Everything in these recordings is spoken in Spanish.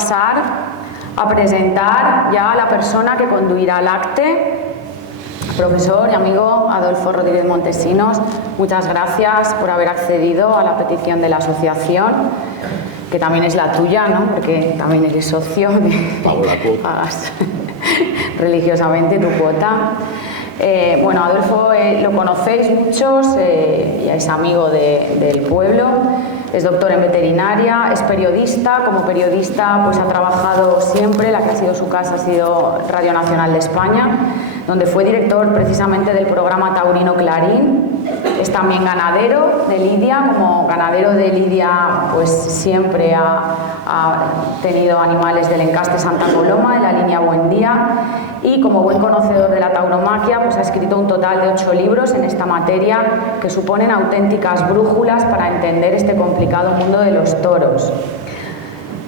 pasar a presentar ya a la persona que conduirá el acte. Profesor y amigo Adolfo Rodríguez Montesinos, muchas gracias por haber accedido a la petición de la asociación, que también es la tuya, ¿no? Porque también eres socio, pagas religiosamente tu cuota. Bueno, Adolfo lo conocéis muchos, ya es amigo del pueblo, es doctor en veterinaria, es periodista. Como periodista pues ha trabajado siempre, la que ha sido su casa ha sido Radio Nacional de España, donde fue director precisamente del programa taurino Clarín. Es también ganadero de lidia. Como ganadero de lidia pues siempre ha tenido animales del encaste Santa Coloma, en la línea Buen Día, y como buen conocedor de la tauromaquia pues ha escrito un total de 8 libros en esta materia, que suponen auténticas brújulas para entender este complicado mundo de los toros.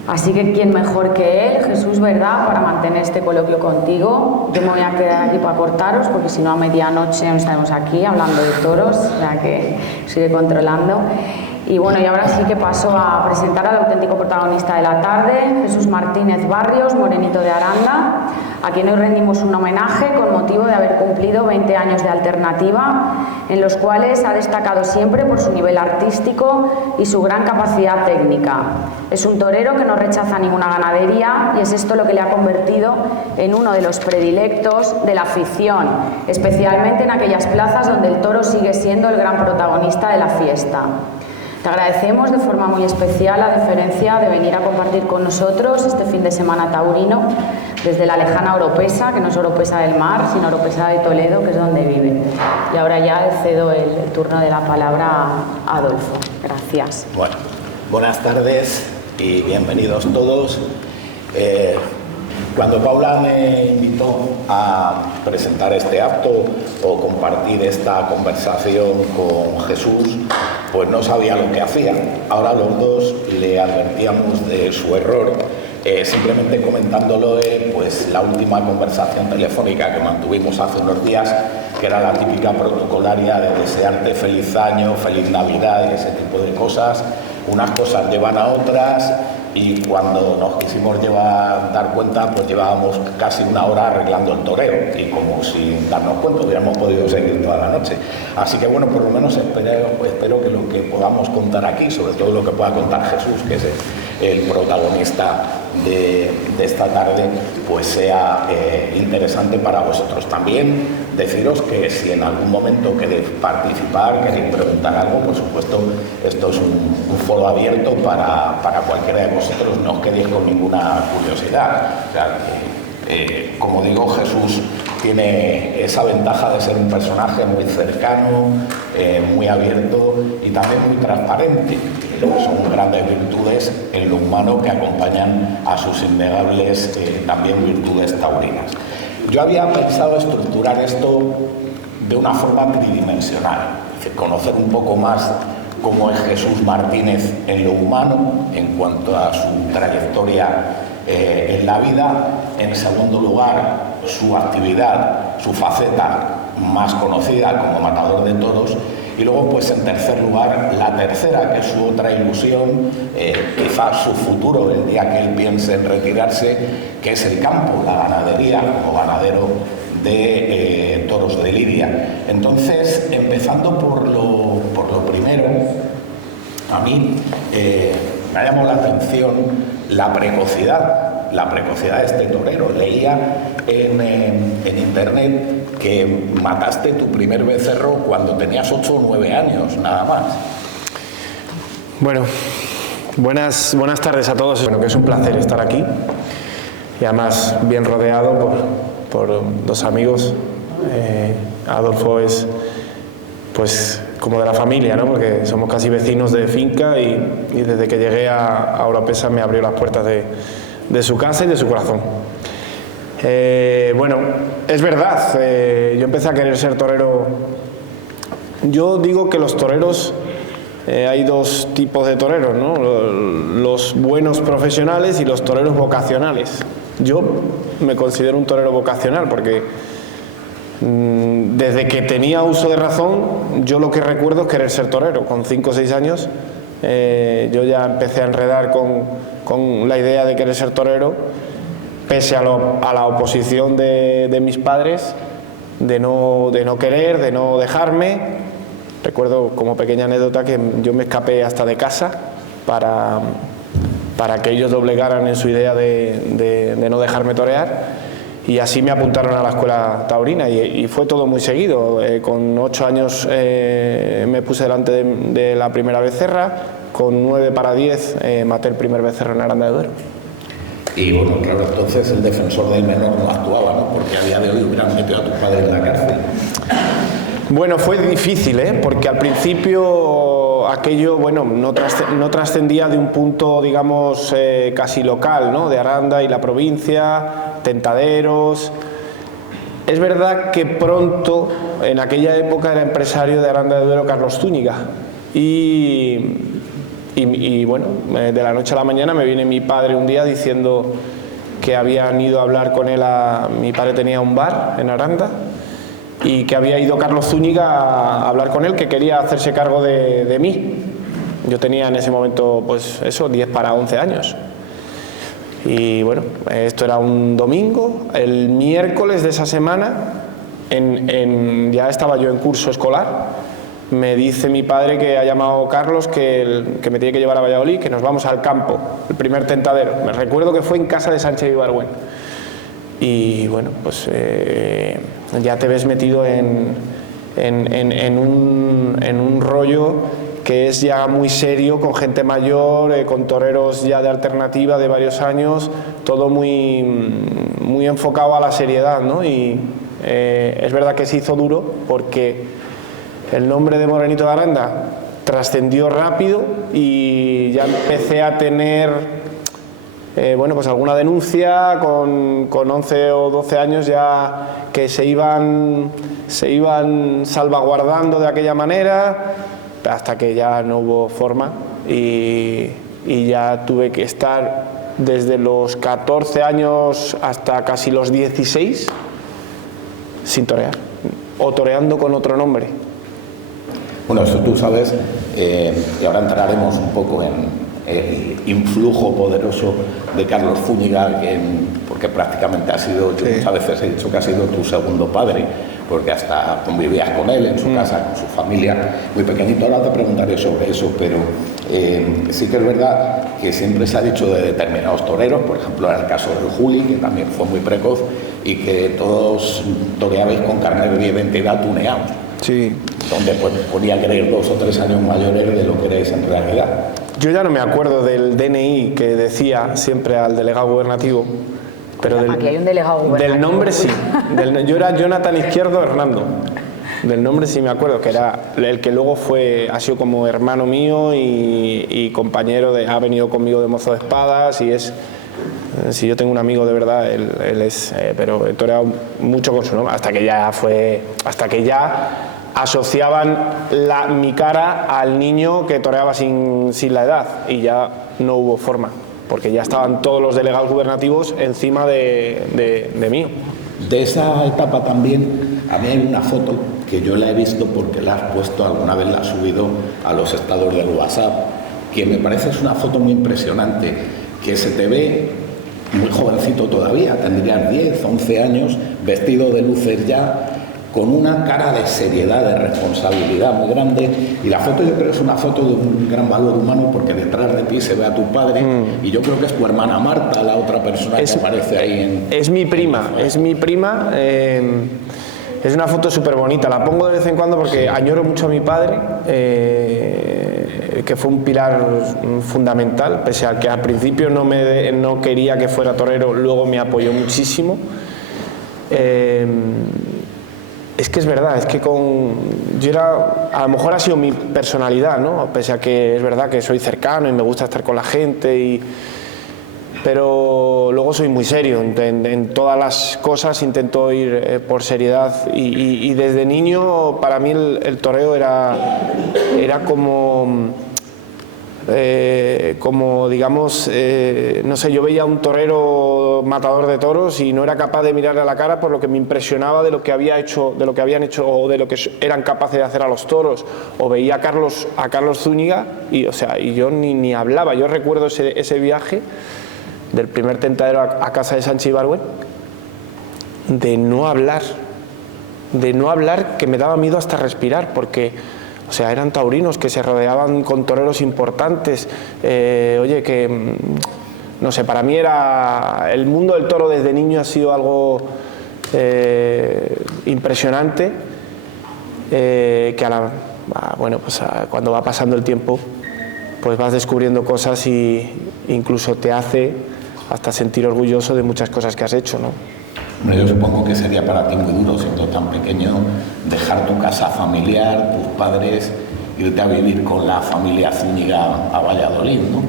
Así que quién mejor que él, Jesús, ¿verdad?, para mantener este coloquio contigo. Yo me voy a quedar aquí para cortaros, porque si no a medianoche no estaremos aquí hablando de toros, ya que sigue controlando. Y bueno, y ahora sí que paso a presentar al auténtico protagonista de la tarde, Jesús Martínez Barrios, Morenito de Aranda, a quien hoy rendimos un homenaje con motivo de haber cumplido 20 años de Alternativa, en los cuales ha destacado siempre por su nivel artístico y su gran capacidad técnica. Es un torero que no rechaza ninguna ganadería, y es esto lo que le ha convertido en uno de los predilectos de la afición, especialmente en aquellas plazas donde el toro sigue siendo el gran protagonista de la fiesta. Te agradecemos de forma muy especial la deferencia de venir a compartir con nosotros este fin de semana taurino desde la lejana Oropesa, que no es Oropesa del Mar, sino Oropesa de Toledo, que es donde vive. Y ahora ya cedo el turno de la palabra a Adolfo. Gracias. Bueno, buenas tardes y bienvenidos todos. Cuando Paula me invitó a presentar este acto o compartir esta conversación con Jesús, pues no sabía lo que hacía. Ahora los dos le advertíamos de su error, simplemente comentándolo pues la última conversación telefónica que mantuvimos hace unos días, que era la típica protocolaria de desearte feliz año, feliz Navidad y ese tipo de cosas. Unas cosas llevan a otras, y cuando nos quisimos dar cuenta, pues llevábamos casi una hora arreglando el toreo, y como sin darnos cuenta hubiéramos podido seguir toda la noche. Así que bueno, por lo menos espero que lo que podamos contar aquí, sobre todo lo que pueda contar Jesús, que es el protagonista de esta tarde, pues sea interesante para vosotros. También deciros que si en algún momento queréis participar, queréis preguntar algo, por supuesto, esto es un foro abierto para cualquiera de vosotros, no os quedéis con ninguna curiosidad. O sea, como digo, Jesús tiene esa ventaja de ser un personaje muy cercano, muy abierto y también muy transparente. Son grandes virtudes en lo humano que acompañan a sus innegables también virtudes taurinas. Yo había pensado estructurar esto de una forma tridimensional, es decir, conocer un poco más cómo es Jesús Martínez en lo humano, en cuanto a su trayectoria en la vida. En segundo lugar, su actividad, su faceta más conocida como matador de toros. Y luego, pues en tercer lugar, la tercera, que es su otra ilusión, quizás su futuro, el día que él piense en retirarse, que es el campo, la ganadería, como ganadero de toros de lidia. Entonces, empezando por lo primero, a mí me ha llamado la atención la precocidad de este torero. Leía en internet que mataste tu primer becerro cuando tenías 8 o 9 años, nada más. Bueno, buenas tardes a todos. Bueno, que es un placer estar aquí, y además bien rodeado por dos amigos. Adolfo es pues como de la familia, ¿no? Porque somos casi vecinos de finca, y desde que llegué a Oropesa me abrió las puertas de su casa y de su corazón. Bueno, es verdad, yo empecé a querer ser torero. Yo digo que los toreros, hay dos tipos de toreros, ¿no? Los buenos profesionales y los toreros vocacionales. Yo me considero un torero vocacional porque desde que tenía uso de razón, yo lo que recuerdo es querer ser torero. Con 5 o 6 años yo ya empecé a enredar con la idea de querer ser torero, pese a la oposición de mis padres, de no querer, de no dejarme. Recuerdo como pequeña anécdota que yo me escapé hasta de casa para que ellos doblegaran en su idea de no dejarme torear, y así me apuntaron a la escuela taurina, y fue todo muy seguido. Con 8 años me puse delante de la primera becerra, con 9 para 10 maté el primer becerro en Aranda de Duero. Y bueno, claro, entonces el defensor del menor no actuaba, ¿no? Porque a día de hoy hubieran metido a tu padre en la cárcel. Bueno, fue difícil, porque al principio aquello, bueno, no trascendía de un punto, digamos, casi local, ¿no? De Aranda y la provincia, tentaderos. Es verdad que pronto, en aquella época, era empresario de Aranda de Duero Carlos Zúñiga, y bueno, de la noche a la mañana me viene mi padre un día diciendo que habían ido a hablar con él. Mi padre tenía un bar en Aranda, y que había ido Carlos Zúñiga a hablar con él, que quería hacerse cargo de mí. Yo tenía en ese momento, pues eso, 10 para 11 años. Y bueno, esto era un domingo. El miércoles de esa semana, ya estaba yo en curso escolar, me dice mi padre que ha llamado Carlos, que me tiene que llevar a Valladolid, que nos vamos al campo, el primer tentadero. Me recuerdo que fue en casa de Sánchez Ibargüen. Y bueno, pues ya te ves metido en un rollo que es ya muy serio, con gente mayor, con toreros ya de alternativa de varios años, todo muy enfocado a la seriedad, ¿no? Y es verdad que se hizo duro, porque el nombre de Morenito de Aranda trascendió rápido, y ya empecé a tener bueno, pues alguna denuncia con 11 o 12 años, ya que se iban salvaguardando de aquella manera, hasta que ya no hubo forma, y ya tuve que estar desde los 14 años hasta casi los 16 sin torear, o toreando con otro nombre. Bueno, eso tú sabes, y ahora entraremos un poco en el influjo poderoso de Carlos Zúñiga, porque prácticamente ha sido, yo muchas veces he dicho que ha sido tu segundo padre, porque hasta convivías con él en su casa, con su familia, muy pequeñito. Ahora te preguntaré sobre eso, pero sí que es verdad que siempre se ha dicho de determinados toreros, por ejemplo en el caso de Juli, que también fue muy precoz, y que todos toreabais con carnet de identidad tuneados. Sí. Donde pues, podía creer 2 o 3 años mayores de lo que erais en realidad. Yo ya no me acuerdo del DNI que decía siempre al delegado gubernativo, pero aquí hay un delegado gubernativo. Del nombre sí. Yo era Jonathan Izquierdo Hernando. Del nombre sí me acuerdo, que era el que luego ha sido como hermano mío y compañero, ha venido conmigo de mozo de espadas, y si yo tengo un amigo de verdad, él es, pero he toreado mucho con su nombre, hasta que ya asociaban mi cara al niño que toreaba sin la edad, y ya no hubo forma, porque ya estaban todos los delegados gubernativos encima de mí. De esa etapa también, a mí hay una foto que yo la he visto porque la has puesto, alguna vez la has subido a los estados del WhatsApp, que me parece es una foto muy impresionante, que se te ve muy jovencito todavía, tendrías 10, 11 años, vestido de luces ya, con una cara de seriedad, de responsabilidad muy grande, y la foto yo creo que es una foto de un gran valor humano, porque detrás de ti se ve a tu padre, y yo creo que es tu hermana Marta, la otra persona que aparece ahí es mi prima, es una foto súper bonita, la pongo de vez en cuando porque añoro mucho a mi padre, que fue un pilar fundamental, pese a que al principio no quería que fuera torero, luego me apoyó muchísimo. Es que es verdad, es que a lo mejor ha sido mi personalidad, ¿no? Pese a que es verdad que soy cercano y me gusta estar con la gente, pero luego soy muy serio, en todas las cosas intento ir por seriedad, y desde niño para mí el toreo era como como digamos, no sé, yo veía a un torero matador de toros y no era capaz de mirarle a la cara por lo que me impresionaba de lo que había hecho, de lo que habían hecho o de lo que eran capaces de hacer a los toros. O veía a Carlos Zúñiga y, o sea, y yo ni hablaba. Yo recuerdo ese viaje del primer tentadero a casa de Sánchez Ibargüen, de no hablar, que me daba miedo hasta respirar, porque, o sea, eran taurinos que se rodeaban con toreros importantes. Oye, que, no sé, para mí era... El mundo del toro desde niño ha sido algo impresionante, que bueno, pues cuando va pasando el tiempo, pues vas descubriendo cosas y incluso te hace hasta sentir orgulloso de muchas cosas que has hecho, ¿no? Yo supongo que sería para ti muy duro, siendo tan pequeño, dejar tu casa familiar, tus padres, irte a vivir con la familia Zúñiga a Valladolid, ¿no?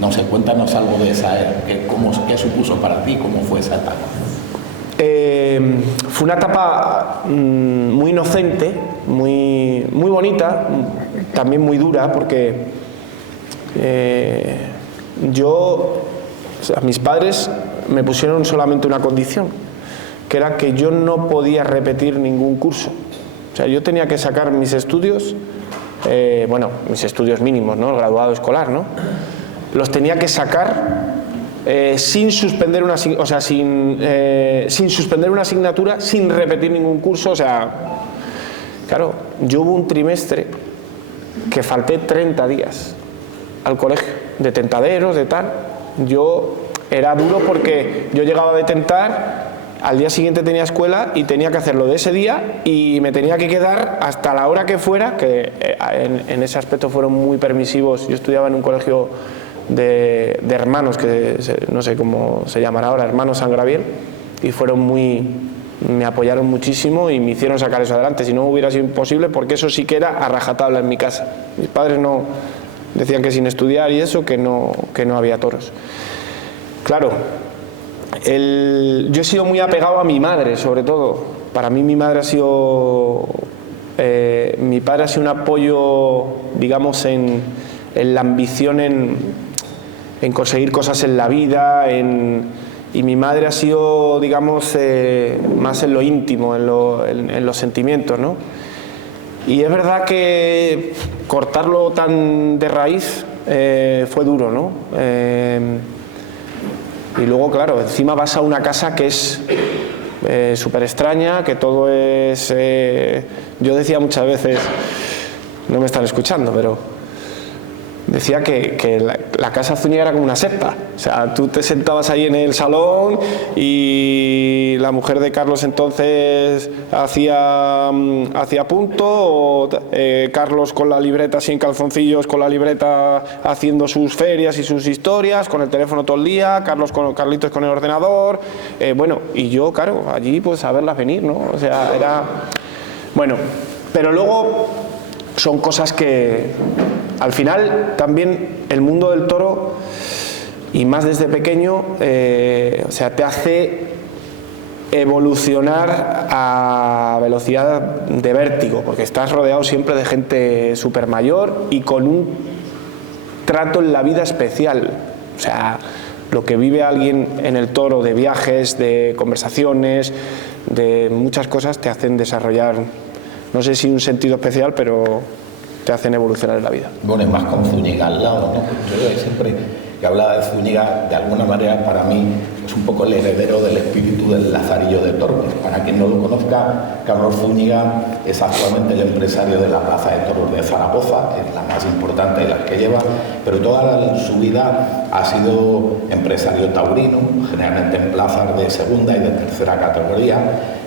No sé, cuéntanos algo de esa, ¿qué supuso para ti? ¿Cómo fue esa etapa? Fue una etapa muy inocente, muy bonita, también muy dura, porque mis padres me pusieron solamente una condición, que era que yo no podía repetir ningún curso. O sea, yo tenía que sacar mis estudios, mis estudios mínimos, ¿no? El graduado escolar, ¿no? Los tenía que sacar sin suspender una asignatura, sin repetir ningún curso. O sea, claro, yo hubo un trimestre que falté 30 días al colegio, de tentaderos, de tal. Era duro porque yo llegaba de tentar, al día siguiente tenía escuela y tenía que hacerlo de ese día y me tenía que quedar hasta la hora que fuera, que en ese aspecto fueron muy permisivos. Yo estudiaba en un colegio de hermanos, que no sé cómo se llamará ahora, Hermanos San Gabriel, y me apoyaron muchísimo y me hicieron sacar eso adelante. Si no hubiera sido imposible, porque eso sí que era a rajatabla en mi casa. Mis padres no decían que sin estudiar y eso, que no había toros. Claro, yo he sido muy apegado a mi madre, sobre todo. Para mí mi madre ha sido... mi padre ha sido un apoyo, digamos, en la ambición, en conseguir cosas en la vida, y mi madre ha sido, digamos, más en lo íntimo, en los sentimientos, ¿no? Y es verdad que cortarlo tan de raíz fue duro, ¿no? Y luego, claro, encima vas a una casa que es súper extraña, que todo es... yo decía muchas veces, no me están escuchando, pero decía que la casa Zúñiga era como una secta. O sea, tú te sentabas ahí en el salón y la mujer de Carlos entonces hacía punto, o Carlos con la libreta sin calzoncillos, con la libreta haciendo sus ferias y sus historias, con el teléfono todo el día, Carlitos con el ordenador, y yo, claro, allí pues a verlas venir, ¿no? O sea, era... Bueno, pero luego son cosas que... Al final, también el mundo del toro, y más desde pequeño, te hace evolucionar a velocidad de vértigo, porque estás rodeado siempre de gente súper mayor y con un trato en la vida especial. O sea, lo que vive alguien en el toro, de viajes, de conversaciones, de muchas cosas, te hacen desarrollar, no sé si un sentido especial, pero te hacen evolucionar en la vida. Bueno, es más con Zúñiga al lado, ¿no? Yo siempre que hablaba de Zúñiga, de alguna manera para mí es un poco el heredero del espíritu del Lazarillo de Tormes. Para quien no lo conozca, Carlos Zúñiga es actualmente el empresario de la Plaza de Toros de Zaragoza, es la más importante de las que lleva, pero toda su vida ha sido empresario taurino, generalmente en plazas de segunda y de tercera categoría.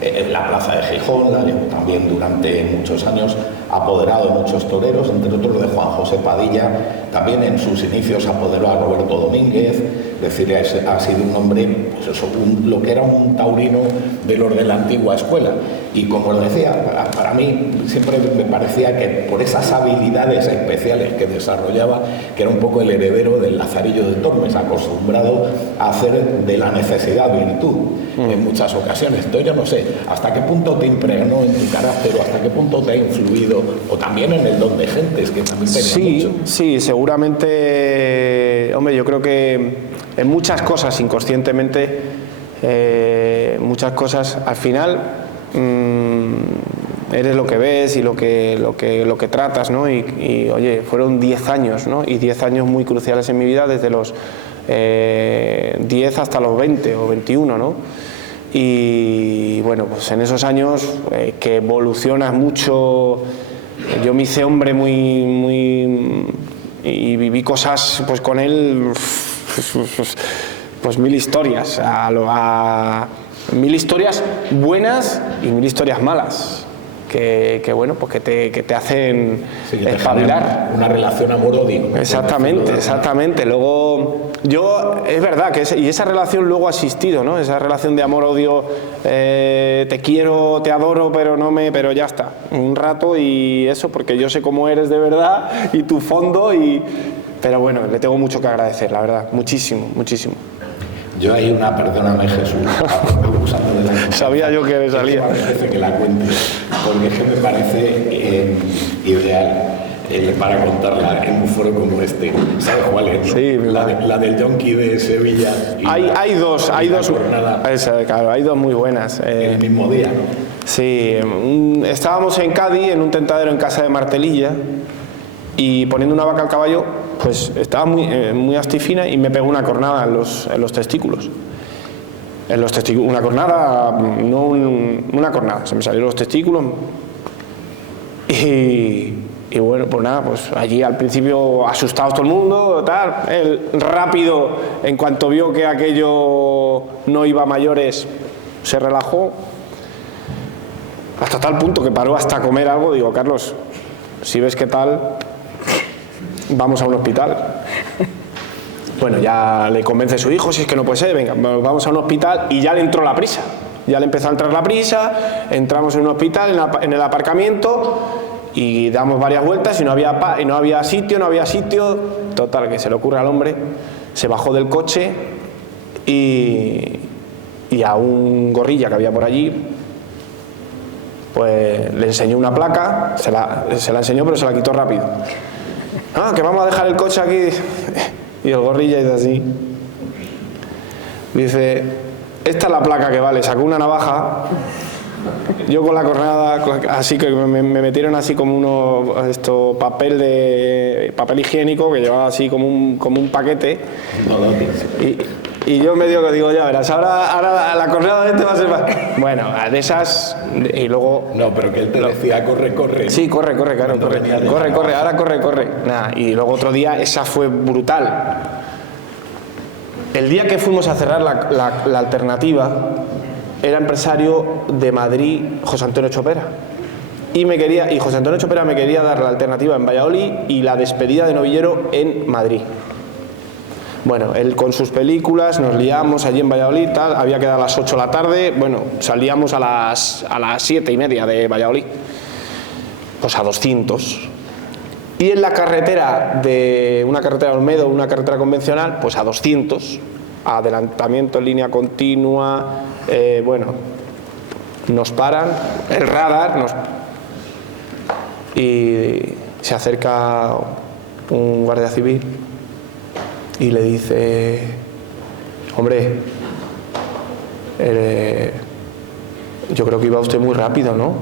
En la Plaza de Gijón la llevó también durante muchos años, apoderado de muchos toreros, entre otros de Juan José Padilla. También en sus inicios apoderó a Roberto Domínguez, decir, ha sido un hombre, pues eso, lo que era un taurino de los de la antigua escuela. Y como lo decía, para mí siempre me parecía que por esas habilidades especiales que desarrollaba, que era un poco el heredero del Lazarillo de Tormes, acostumbrado a hacer de la necesidad virtud en muchas ocasiones. Entonces yo no sé hasta qué punto te impregnó en tu carácter o hasta qué punto te ha influido, o también en el don de gentes, que también tenía mucho. Sí, seguramente, hombre, yo creo que en muchas cosas inconscientemente, muchas cosas al final eres lo que ves y lo que tratas, ¿no? Y oye, fueron 10 años, ¿no? Y 10 años muy cruciales en mi vida, desde los 10 hasta los 20 o 21, ¿no? Y bueno, pues en esos años que evolucionas mucho, yo me hice hombre muy y viví cosas pues con él, pues mil historias, mil historias buenas y mil historias malas, que bueno, pues que te hacen espabilar. Una relación amor-odio. Exactamente. Luego, es verdad que y esa relación luego ha existido, ¿no? Esa relación de amor-odio, te quiero, te adoro, pero ya está. Un rato y eso, porque yo sé cómo eres de verdad y tu fondo, pero bueno, le tengo mucho que agradecer, la verdad, muchísimo. Yo hay una, perdóname Jesús, sabía yo que me salía. Me parece que la cuente, porque es que me parece ideal para contarla en un foro como este. ¿Sabes cuál es? ¿No? Sí, la del Yonki de Sevilla. Hay dos muy buenas. El mismo día, ¿no? Sí, estábamos en Cádiz, en un tentadero en casa de Martelilla, y poniendo una vaca al caballo, pues estaba muy astifina y me pegó una cornada en los testículos. Una cornada, una cornada, se me salieron los testículos. Y bueno, pues nada, pues allí al principio asustados todo el mundo, tal. Él rápido, en cuanto vio que aquello no iba a mayores, se relajó. Hasta tal punto que paró hasta comer algo. Digo, Carlos, si ves qué tal, vamos a un hospital. Bueno, ya le convence a su hijo, si es que no puede ser, venga, vamos a un hospital, y ya le entró la prisa. Ya le empezó a entrar la prisa, entramos en un hospital, en el aparcamiento, y damos varias vueltas y no había sitio. Total, que se le ocurre al hombre, se bajó del coche y a un gorrilla que había por allí, pues le enseñó una placa, se la enseñó, pero se la quitó rápido. Que vamos a dejar el coche aquí. Y el gorrilla dice así, dice, esta es la placa que vale. Sacó una navaja, yo con la cornada, así que me metieron así como papel higiénico que llevaba así como un paquete. Y yo medio que digo, ya verás, ahora la cornada de este va a ser más. Bueno, de esas, y luego. No, pero que él te decía, corre. Sí, corre, claro, corre, ahora corre. Nada, y luego otro día, esa fue brutal. El día que fuimos a cerrar la alternativa, era empresario de Madrid José Antonio Chopera. Y José Antonio Chopera me quería dar la alternativa en Valladolid y la despedida de novillero en Madrid. Bueno, él con sus películas, nos liamos allí en Valladolid, tal, había quedado a las 8 de la tarde, bueno, salíamos a las 7:30 de Valladolid, pues a 200. Y en la carretera una carretera Olmedo, una carretera convencional, pues a 200, adelantamiento en línea continua, bueno, nos paran, el radar, y se acerca un guardia civil y le dice, hombre, yo creo que iba usted muy rápido, ¿no?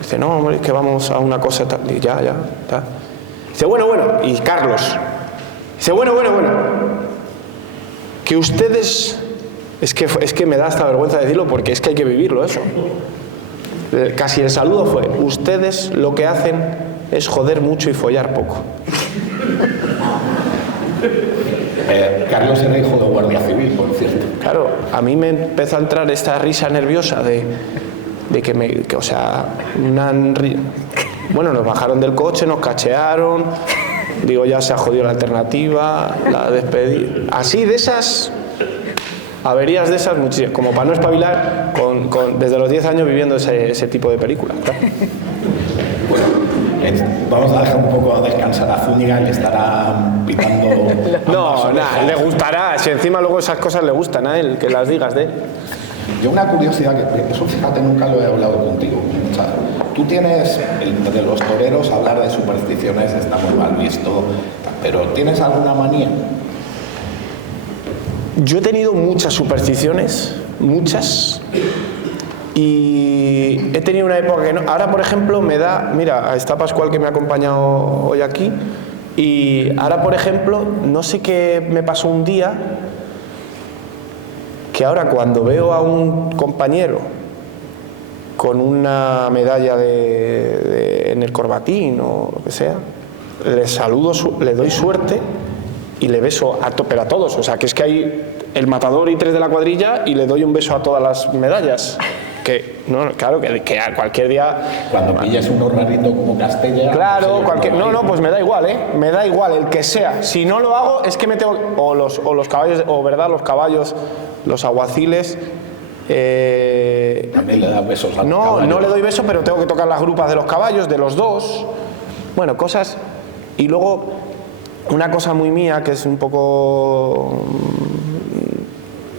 Dice, no, hombre, es que vamos a una cosa tal. Y ya, tal. Dice, bueno, y Carlos, dice, bueno, que ustedes, es que me da hasta vergüenza decirlo porque es que hay que vivirlo eso. Casi el saludo fue, ustedes lo que hacen es joder mucho y follar poco. Carlos era hijo de guardia civil, por cierto. Claro, a mí me empezó a entrar esta risa nerviosa de que o sea, bueno, nos bajaron del coche, nos cachearon, Digo, ya se ha jodido la alternativa, la despedida. Así de esas, averías de esas, muchísimas. Como para no espabilar, desde los 10 años viviendo ese tipo de películas. Claro. Vamos a dejar un poco a descansar a Zúñiga, que estará pitando. No, nada, le gustará. Si encima luego esas cosas le gustan a él, que las digas de él. Yo una curiosidad, que eso fíjate, nunca lo he hablado contigo. O sea, tú tienes, entre los toreros, hablar de supersticiones está muy mal visto, pero ¿tienes alguna manía? Yo he tenido muchas supersticiones, muchas, y he tenido una época que no. Ahora, por ejemplo, me da, mira, está Pascual, que me ha acompañado hoy aquí, y ahora, por ejemplo, no sé qué me pasó un día, que ahora cuando veo a un compañero con una medalla en el corbatín o lo que sea, le saludo, le doy suerte y le beso pero a todos. O sea, que es que hay el matador y 3 de la cuadrilla y le doy un beso a todas las medallas. Que, no, claro, que a cualquier día... Cuando pilles uno rarito como Castella... Claro, no, pues me da igual, ¿eh? Me da igual, el que sea. Si no lo hago, es que me tengo... O los caballos, o verdad, los caballos, los aguaciles... También le das besos a los caballos. No le doy beso, pero tengo que tocar las grupas de los caballos, de los dos. Bueno, cosas... Y luego, una cosa muy mía, que es un poco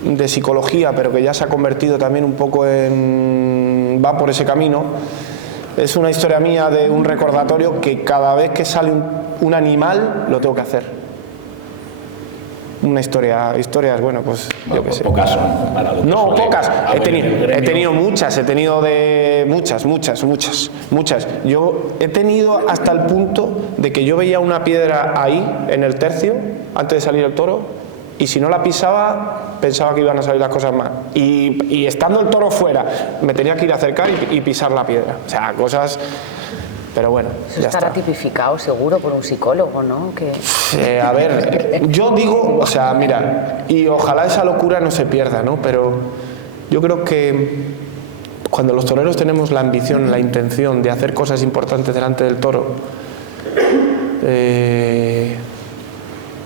de psicología, pero que ya se ha convertido también un poco va por ese camino, es una historia mía de un recordatorio que cada vez que sale un animal lo tengo que hacer. Historias, bueno, pues yo qué sé. Pocas son para lo No, pocas. He tenido muchas, muchas. Yo he tenido hasta el punto de que yo veía una piedra ahí, en el tercio, antes de salir el toro, y si no la pisaba, pensaba que iban a salir las cosas mal. Y estando el toro fuera, me tenía que ir a acercar y pisar la piedra. O sea, cosas... Pero bueno, eso ya estará está. tipificado seguro por un psicólogo, ¿no? A ver, yo digo, o sea, mira, y ojalá esa locura no se pierda, ¿no? Pero yo creo que cuando los toreros tenemos la ambición, la intención de hacer cosas importantes delante del toro,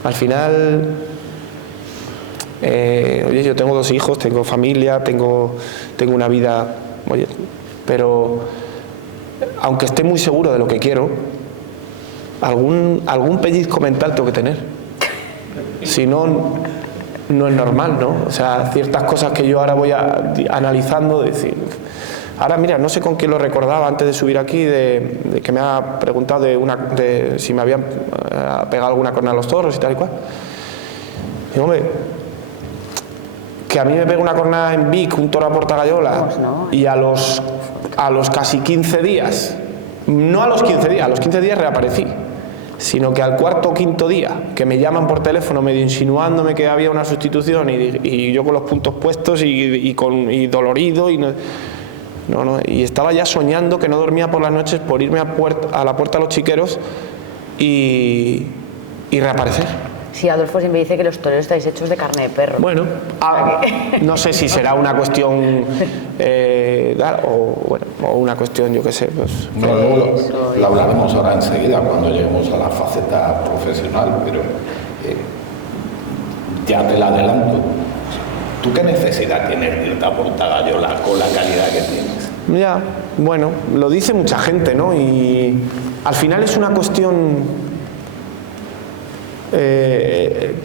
al final, oye, yo tengo 2 hijos, tengo familia, tengo una vida, oye, pero aunque esté muy seguro de lo que quiero, algún pellizco mental tengo que tener. Si no, no es normal, ¿no? O sea, ciertas cosas que yo ahora voy analizando, decir... Ahora, mira, no sé con quién lo recordaba antes de subir aquí, de que me ha preguntado de si me habían pegado alguna cornea a los toros y tal y cual. Digo, hombre, que a mí me pega una cornea en Vic, un toro a Portagayola, Pues no. y a los casi 15 días, no a los 15 días, a los 15 días reaparecí, sino que al cuarto o quinto día, que me llaman por teléfono medio insinuándome que había una sustitución y yo con los puntos puestos y dolorido y y estaba ya soñando que no dormía por las noches por irme a la puerta de los chiqueros y reaparecer. Sí, Adolfo siempre dice que los toreros estáis hechos de carne de perro. Bueno, no sé si será una cuestión o una cuestión, yo qué sé, pues... No, luego lo hablaremos ahora enseguida cuando lleguemos a la faceta profesional, pero ya te la adelanto. ¿Tú qué necesidad tienes de irte a Portagayola con la calidad que tienes? Ya, bueno, lo dice mucha gente, ¿no? Y al final es una cuestión,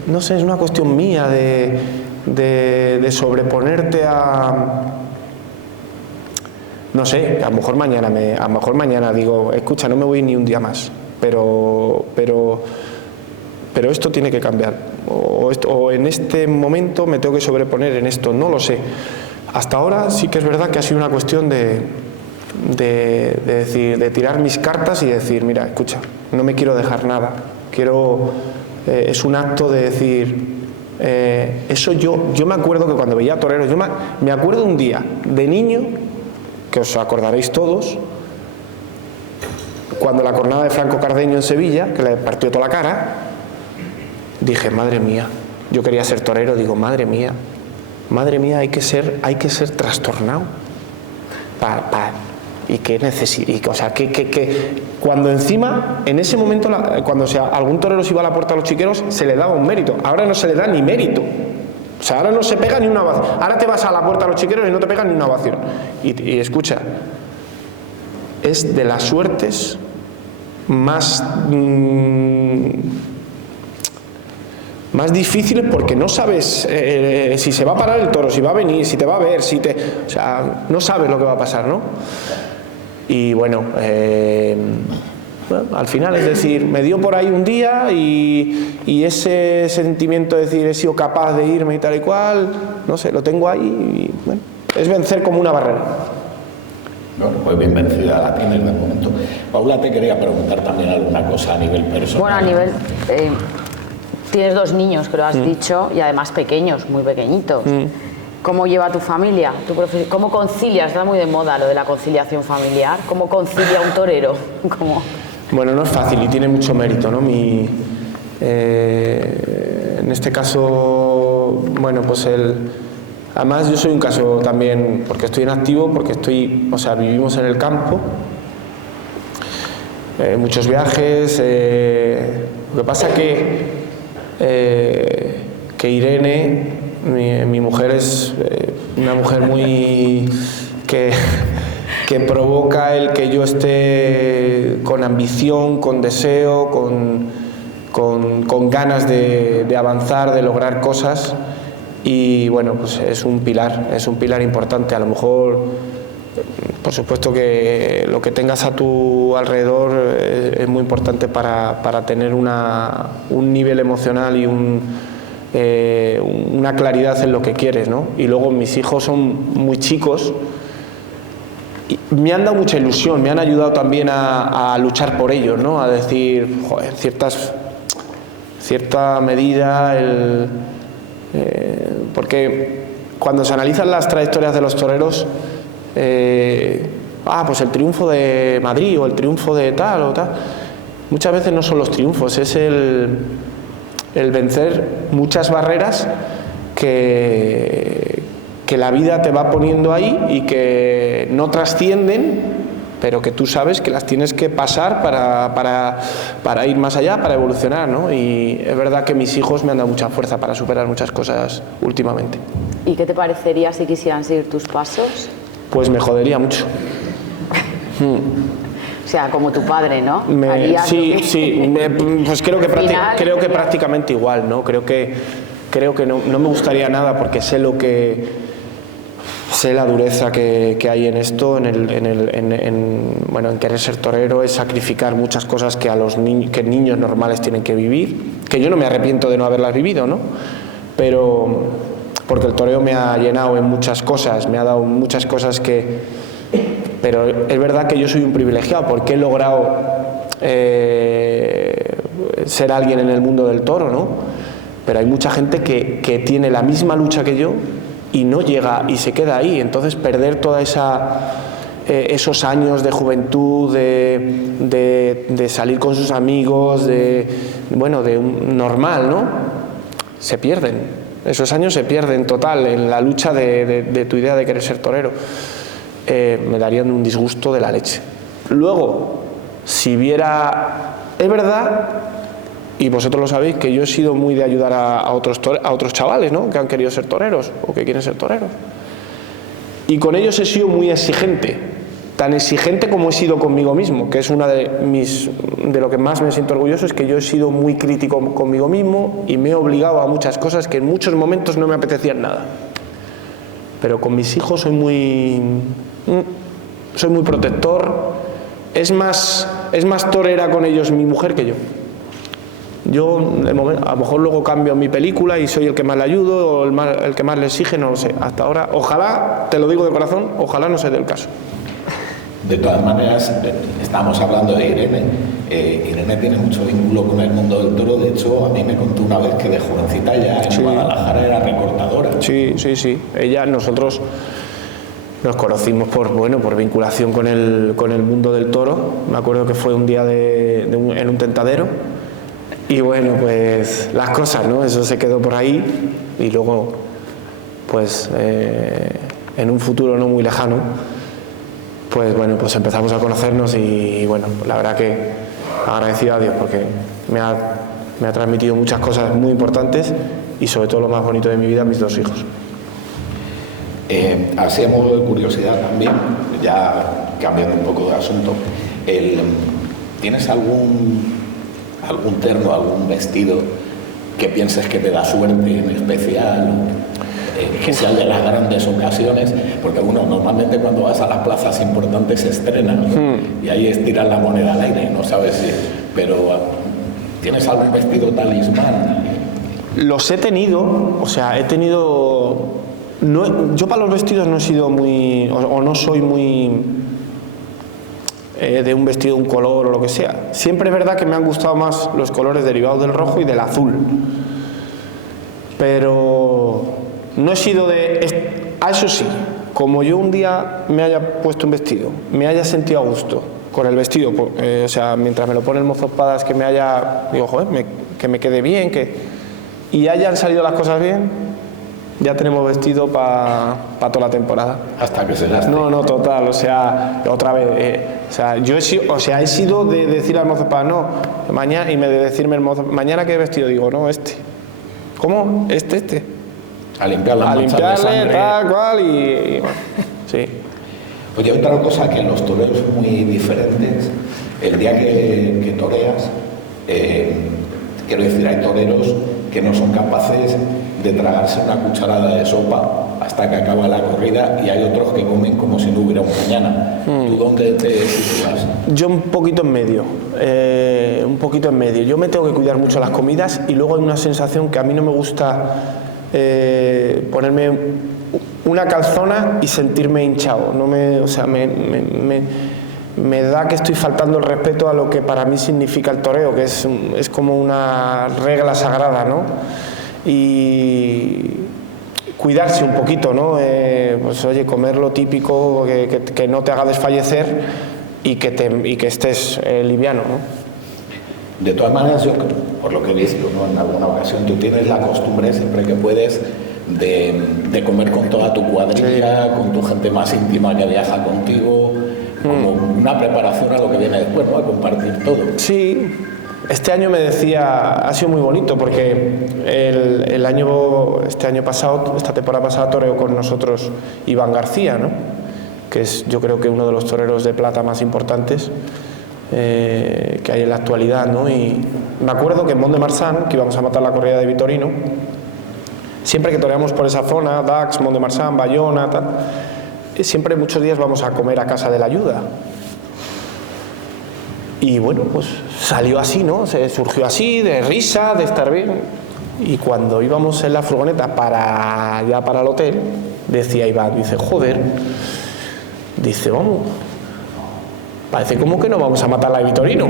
no sé, es una cuestión mía de sobreponerte a... No sé, a lo mejor mañana digo, escucha, no me voy ni un día más, pero esto tiene que cambiar. O en este momento me tengo que sobreponer en esto, no lo sé. Hasta ahora sí que es verdad que ha sido una cuestión de tirar mis cartas y decir, mira, escucha, no me quiero dejar nada. Es un acto de decir, eso yo me acuerdo que cuando veía toreros, me acuerdo un día de niño, que os acordaréis todos, cuando la cornada de Franco Cardeño en Sevilla, que le partió toda la cara, dije, madre mía, yo quería ser torero, digo, madre mía, hay que ser trastornado y que o sea, que cuando encima, en ese momento, cuando algún torero se iba a la puerta a los chiqueros, se le daba un mérito. Ahora no se le da ni mérito. O sea, ahora no se pega ni una ovación. Ahora te vas a la puerta a los chiqueros y no te pegan ni una ovación. Y escucha, es de las suertes más difíciles, porque no sabes si se va a parar el toro, si va a venir, si te va a ver, o sea, no sabes lo que va a pasar, ¿no? Y bueno, al final, es decir, me dio por ahí un día y ese sentimiento de decir he sido capaz de irme y tal y cual, no sé, lo tengo ahí y bueno, es vencer como una barrera. Bueno, pues bien vencida la tienes de momento. Paula, te quería preguntar también alguna cosa a nivel personal. Bueno, a nivel... tienes 2 niños, que lo has dicho, y además pequeños, muy pequeñitos. ¿Cómo lleva tu familia? ¿Cómo concilias? Está muy de moda lo de la conciliación familiar. ¿Cómo concilia un torero? Bueno, no es fácil y tiene mucho mérito, ¿no? En este caso, bueno, pues además yo soy un caso también, porque estoy en activo, porque vivimos en el campo, muchos viajes, lo que pasa que Irene, mi mujer, es una mujer muy que provoca el que yo esté con ambición, con deseo, con ganas de avanzar, de lograr cosas, y bueno, pues es un pilar importante. A lo mejor, por supuesto que lo que tengas a tu alrededor es muy importante para tener un nivel emocional y una claridad en lo que quieres, ¿no? Y luego mis hijos son muy chicos y me han dado mucha ilusión, me han ayudado también a luchar por ellos, ¿no? A decir, joder, cierta medida, porque cuando se analizan las trayectorias de los toreros, pues el triunfo de Madrid o el triunfo de tal o tal, muchas veces no son los triunfos, es el vencer muchas barreras que la vida te va poniendo ahí y que no trascienden, pero que tú sabes que las tienes que pasar para ir más allá, para evolucionar, ¿no? Y es verdad que mis hijos me han dado mucha fuerza para superar muchas cosas últimamente. ¿Y qué te parecería si quisieran seguir tus pasos? Pues me jodería mucho. O sea, como tu padre, ¿no? Pues creo que prácticamente igual, ¿no? Creo que no me gustaría nada, porque sé la dureza que hay en esto, en querer ser torero, es sacrificar muchas cosas que que niños normales tienen que vivir, que yo no me arrepiento de no haberlas vivido, ¿no? Pero porque el toreo me ha llenado en muchas cosas, me ha dado muchas cosas pero es verdad que yo soy un privilegiado porque he logrado ser alguien en el mundo del toro, ¿no? Pero hay mucha gente que tiene la misma lucha que yo y no llega y se queda ahí. Entonces perder toda esos años de juventud, de salir con sus amigos, normal, ¿no? Se pierden. Esos años se pierden total en la lucha de tu idea de querer ser torero. Me darían un disgusto de la leche. Luego, si viera... Es verdad, y vosotros lo sabéis, que yo he sido muy de ayudar a otros chavales, ¿no? Que han querido ser toreros o que quieren ser toreros. Y con ellos he sido muy exigente, tan exigente como he sido conmigo mismo, que es una de lo que más me siento orgulloso, es que yo he sido muy crítico conmigo mismo y me he obligado a muchas cosas que en muchos momentos no me apetecían nada. Pero con mis hijos soy muy protector. Es más torera con ellos mi mujer que yo. Yo, a lo mejor luego cambio mi película y soy el que más le ayudo o el que más le exige, no lo sé. Hasta ahora, ojalá, te lo digo de corazón, ojalá no se dé el caso. De todas maneras, estamos hablando de Irene. Irene tiene mucho vínculo con el mundo del toro. De hecho, a mí me contó una vez que de jovencita ya en Guadalajara era recortadora. Sí. Nosotros nos conocimos por vinculación con el mundo del toro. Me acuerdo que fue un día en un tentadero. Y bueno, pues las cosas, ¿no? Eso se quedó por ahí. Y luego, pues en un futuro no muy lejano, pues bueno, pues empezamos a conocernos y bueno, la verdad que agradecido a Dios porque me ha transmitido muchas cosas muy importantes y sobre todo lo más bonito de mi vida, mis 2 hijos. Así a modo de curiosidad también, ya cambiando un poco de asunto, ¿tienes algún terno, algún vestido que pienses que te da suerte en especial? Que sea de las grandes ocasiones, porque uno normalmente cuando vas a las plazas importantes se estrena, ¿no? Y ahí es tirar la moneda al aire, no sabes si, pero ¿tienes algún vestido talismán? Los he tenido, o sea, he tenido, yo para los vestidos no he sido muy, o no soy muy de un vestido de un color o lo que sea. Siempre es verdad que me han gustado más los colores derivados del rojo y del azul, pero no he sido eso sí, como yo un día me haya puesto un vestido, me haya sentido a gusto con el vestido, o sea, mientras me lo pone el mozo Espadas, que me haya, digo, joder, que me quede bien, y hayan salido las cosas bien, ya tenemos vestido para toda la temporada. Hasta que se gaste. No, total, o sea, otra vez, o sea, he sido de decir al mozo Espadas, no, mañana, y de decirme el mozo, mañana qué vestido, digo, no, este. ¿Cómo? Este. A limpiar las manchas de sangre. Tal cual y bueno, sí. Oye, otra cosa que en los toreros muy diferentes, el día que toreas, quiero decir, hay toreros que no son capaces de tragarse una cucharada de sopa hasta que acaba la corrida y hay otros que comen como si no hubiera un mañana. ¿Tú dónde te sitúas? Yo un poquito en medio, Yo me tengo que cuidar mucho las comidas y luego hay una sensación que a mí no me gusta ponerme una calzona y sentirme hinchado. O sea, me da que estoy faltando el respeto a lo que para mí significa el toreo, que es como una regla sagrada, ¿no? Y cuidarse un poquito, ¿no? Pues oye, comer lo típico, que no te haga desfallecer y que estés liviano, ¿no? De todas maneras, yo, por lo que he visto, ¿no? En alguna ocasión, tú tienes la costumbre, siempre que puedes, de comer con toda tu cuadrilla, sí, con tu gente más íntima que viaja contigo, como una preparación a lo que viene después, ¿no? A compartir todo. Sí, este año me decía, ha sido muy bonito porque esta temporada pasada toreó con nosotros Iván García, ¿no? Que es, yo creo que uno de los toreros de plata más importantes que hay en la actualidad, ¿no? Y me acuerdo que en Mont de Marsan, que íbamos a matar la corrida de Vitorino, siempre que toreamos por esa zona, Dax, Mont de Marsan, Bayona, tal, siempre muchos días vamos a comer a casa de la Ayuda. Y bueno, pues salió así, ¿no? Se surgió así, de risa, de estar bien. Y cuando íbamos en la furgoneta para el hotel, decía Iván, dice, joder, dice, vamos, parece como que no vamos a matar a Vitorino.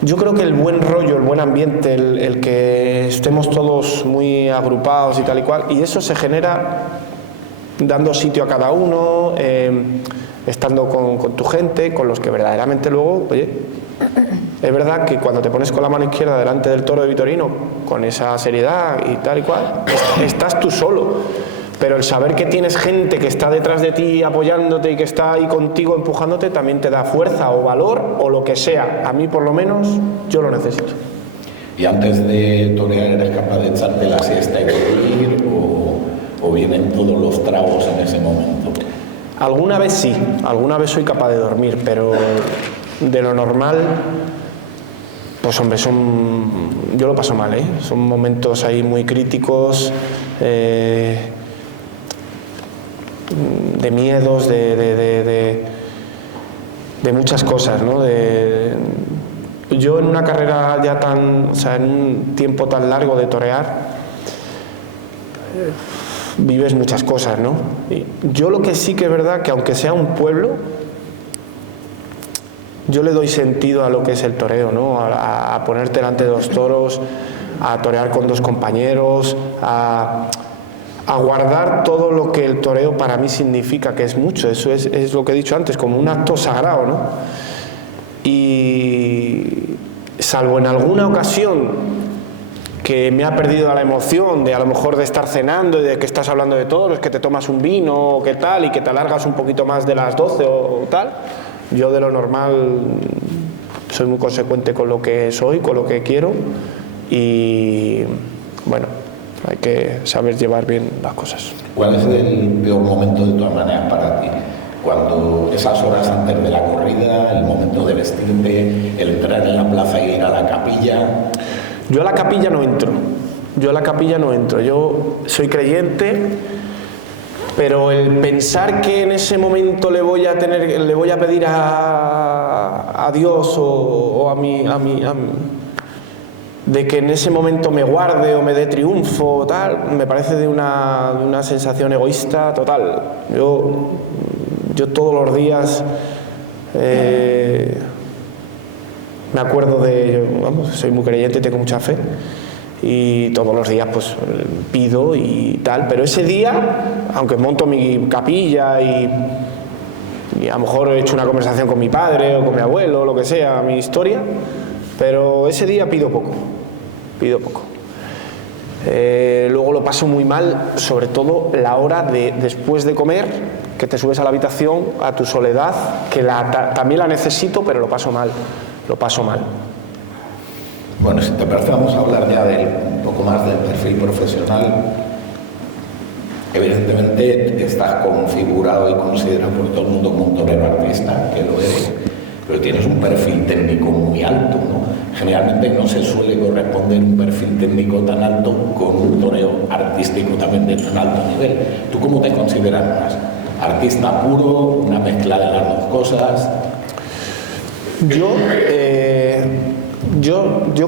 Yo creo que el buen rollo, el buen ambiente, el que estemos todos muy agrupados y tal y cual, y eso se genera dando sitio a cada uno, estando con tu gente, con los que verdaderamente luego, oye, es verdad que cuando te pones con la mano izquierda delante del toro de Vitorino, con esa seriedad y tal y cual, estás tú solo. Pero el saber que tienes gente que está detrás de ti apoyándote y que está ahí contigo empujándote también te da fuerza o valor o lo que sea. A mí por lo menos yo lo necesito. ¿Y antes de torear eres capaz de echarte la siesta y dormir o vienen todos los tragos en ese momento? Alguna vez sí, alguna vez soy capaz de dormir, pero de lo normal, pues hombre, yo lo paso mal, ¿eh? Son momentos ahí muy críticos, de miedos, de muchas cosas, ¿no? Yo en una carrera ya o sea, en un tiempo tan largo de torear, vives muchas cosas, ¿no? Y yo lo que sí que es verdad, que aunque sea un pueblo, yo le doy sentido a lo que es el toreo, ¿no? A ponerte delante de los toros, a torear con dos compañeros, a guardar todo lo que el toreo para mí significa, que es mucho. Eso es lo que he dicho antes, como un acto sagrado, ¿no? Y salvo en alguna ocasión que me ha perdido la emoción de a lo mejor de estar cenando y de que estás hablando de toros, que te tomas un vino o qué tal y que te alargas un poquito más de las 12 o tal. Yo de lo normal soy muy consecuente con lo que soy, con lo que quiero y bueno, hay que saber llevar bien las cosas. ¿Cuál es el peor momento de todas maneras para ti? Cuando esas horas antes de la corrida, el momento de vestirte, el entrar en la plaza y ir a la capilla. Yo a la capilla no entro. Yo soy creyente, pero el pensar que en ese momento le voy a pedir a Dios o de que en ese momento me guarde o me dé triunfo o tal, me parece de una sensación egoísta total. Yo todos los días me acuerdo soy muy creyente, tengo mucha fe y todos los días pues pido y tal, pero ese día, aunque monto mi capilla y a lo mejor he hecho una conversación con mi padre o con mi abuelo, lo que sea, mi historia, pero ese día pido poco. Luego lo paso muy mal, sobre todo la hora de después de comer, que te subes a la habitación, a tu soledad, que también la necesito, pero lo paso mal. Bueno, si te parece, vamos a hablar ya un poco más del perfil profesional. Evidentemente estás configurado y considerado por todo el mundo como un torero artista, que lo eres, pero tienes un perfil técnico muy alto, ¿no? Generalmente no se suele corresponder un perfil técnico tan alto con un toreo artístico también de tan alto nivel. ¿Tú cómo te consideras más? ¿Artista puro? ¿Una mezcla de las dos cosas? Yo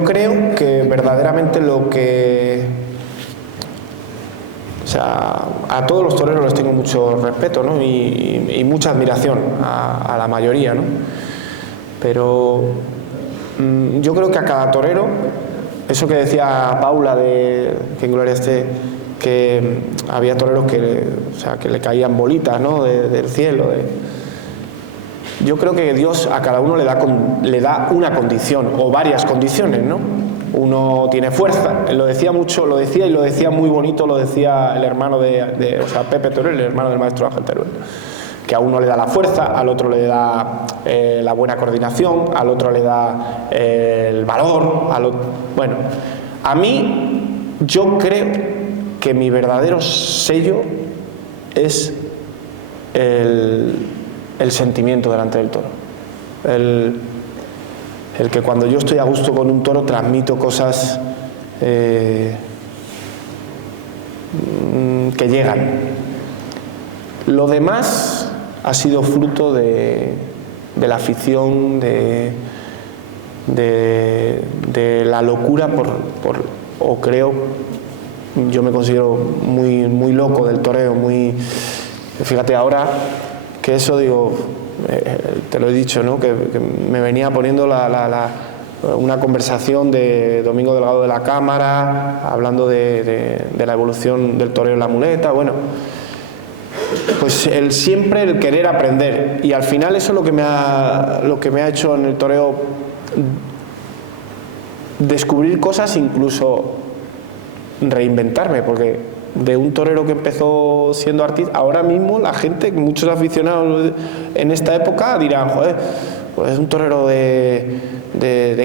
creo que verdaderamente a todos los toreros les tengo mucho respeto, ¿no? y mucha admiración a la mayoría, ¿no? Pero yo creo que a cada torero, eso que decía Paula, que en gloria esté, que había toreros que le caían bolitas, ¿no? del cielo. Yo creo que Dios a cada uno le da una condición o varias condiciones, ¿no? Uno tiene fuerza, lo decía muy bonito, lo decía el hermano Pepe Teruel, el hermano del maestro Ángel Teruel, que a uno le da la fuerza, al otro le da la buena coordinación, al otro le da el valor, bueno, a mí yo creo que mi verdadero sello es el sentimiento delante del toro, el que cuando yo estoy a gusto con un toro transmito cosas que llegan. Lo demás ha sido fruto de la afición, de la locura o creo, yo me considero muy, muy loco del toreo, fíjate ahora que eso digo, te lo he dicho, ¿no? que me venía poniendo una conversación de Domingo Delgado de la Cámara, hablando de la evolución del toreo en la muleta, bueno, pues siempre el querer aprender, y al final eso es lo que me ha hecho en el toreo descubrir cosas, incluso reinventarme, porque de un torero que empezó siendo artista, ahora mismo la gente, muchos aficionados en esta época dirán, joder, pues es un torero de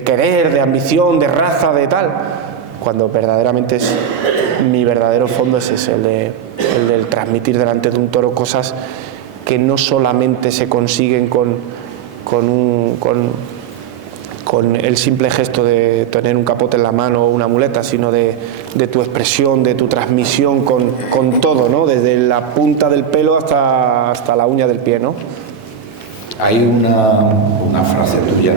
querer, de ambición, de raza, de tal, cuando verdaderamente mi verdadero fondo es ese, el del transmitir delante de un toro cosas que no solamente se consiguen con el simple gesto de tener un capote en la mano o una muleta, sino de tu expresión, de tu transmisión con todo, ¿no? Desde la punta del pelo hasta la uña del pie, ¿no? Hay una frase tuya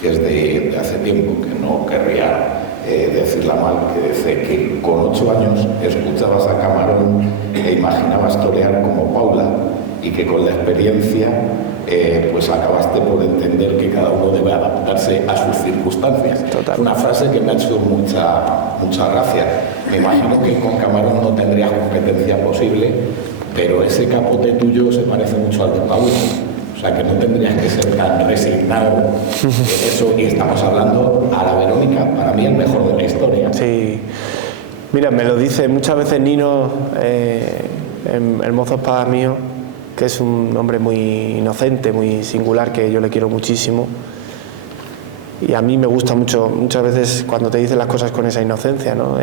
que es de hace tiempo, que no querría decirla mal, que dice que con 8 años escuchabas a Camarón e imaginabas torear como Paula, y que con la experiencia pues acabaste por entender que cada uno debe adaptarse a sus circunstancias. Total. Una frase que me ha hecho mucha gracia. Me imagino que con Camarón no tendrías competencia posible, pero ese capote tuyo se parece mucho al de Paula. O sea, que no tendrías que ser tan resignado en eso. Y estamos hablando a la Verónica, para mí el mejor de la historia. Sí. Mira, me lo dice muchas veces Nino, el mozo espada mío, que es un hombre muy inocente, muy singular, que yo le quiero muchísimo. Y a mí me gusta mucho, muchas veces, cuando te dicen las cosas con esa inocencia, ¿no?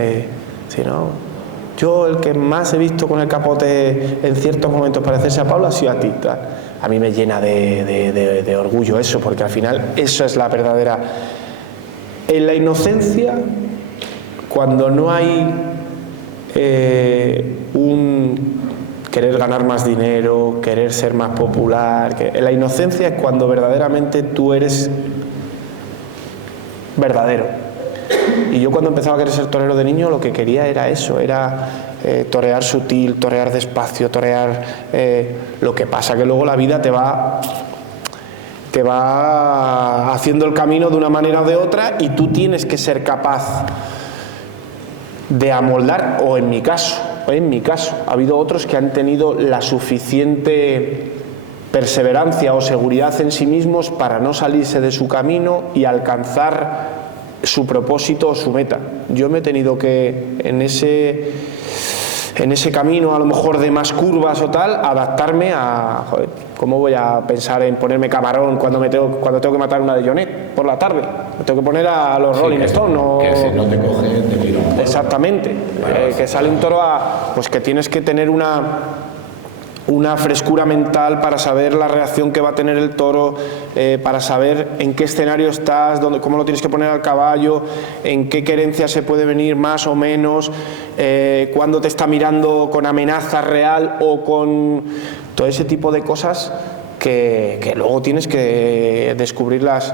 Sí, ¿no? Yo, el que más he visto con el capote en ciertos momentos parecerse a Pablo ha sido a ti. Tal. A mí me llena de orgullo eso, porque al final eso es la verdadera... En la inocencia, cuando no hay un querer ganar más dinero, querer ser más popular, en la inocencia es cuando verdaderamente tú eres verdadero. Y yo cuando empezaba a querer ser torero de niño, lo que quería era eso, era torear sutil, torear despacio, torear... lo que pasa que luego la vida te va haciendo el camino de una manera o de otra, y tú tienes que ser capaz de amoldar, o en mi caso, ha habido otros que han tenido la suficiente perseverancia o seguridad en sí mismos para no salirse de su camino y alcanzar su propósito o su meta. Yo me he tenido que, en ese camino a lo mejor de más curvas o tal, adaptarme a, joder, ¿cómo voy a pensar en ponerme camarón cuando tengo que matar una de Jonet por la tarde? Me tengo que poner a los Rolling Stones. Que si no te coge, te tira un toro. Exactamente. Que sale un toro pues que tienes que tener una frescura mental para saber la reacción que va a tener el toro, para saber en qué escenario estás, cómo lo tienes que poner al caballo, en qué querencia se puede venir más o menos, cuándo te está mirando con amenaza real o con todo ese tipo de cosas que luego tienes que descubrirlas.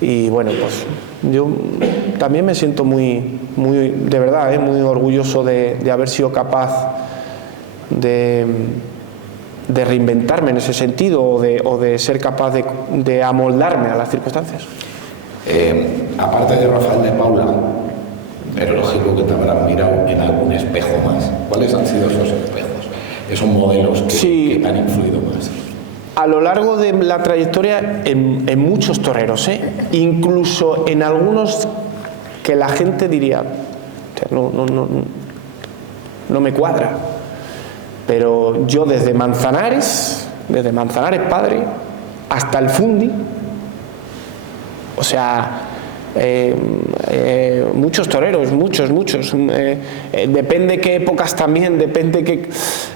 Y bueno, pues yo también me siento muy de verdad, muy orgulloso de haber sido capaz de reinventarme en ese sentido, o de ser capaz de amoldarme a las circunstancias. Aparte de Rafael de Paula, pero lógico que te habrán mirado en algún espejo más. ¿Cuáles han sido esos espejos, esos modelos que te han influido más? A lo largo de la trayectoria, en muchos toreros, incluso en algunos que la gente diría, no me cuadra. Pero yo desde Manzanares padre, hasta el Fundi, o sea, muchos toreros, muchos. Depende qué épocas también, depende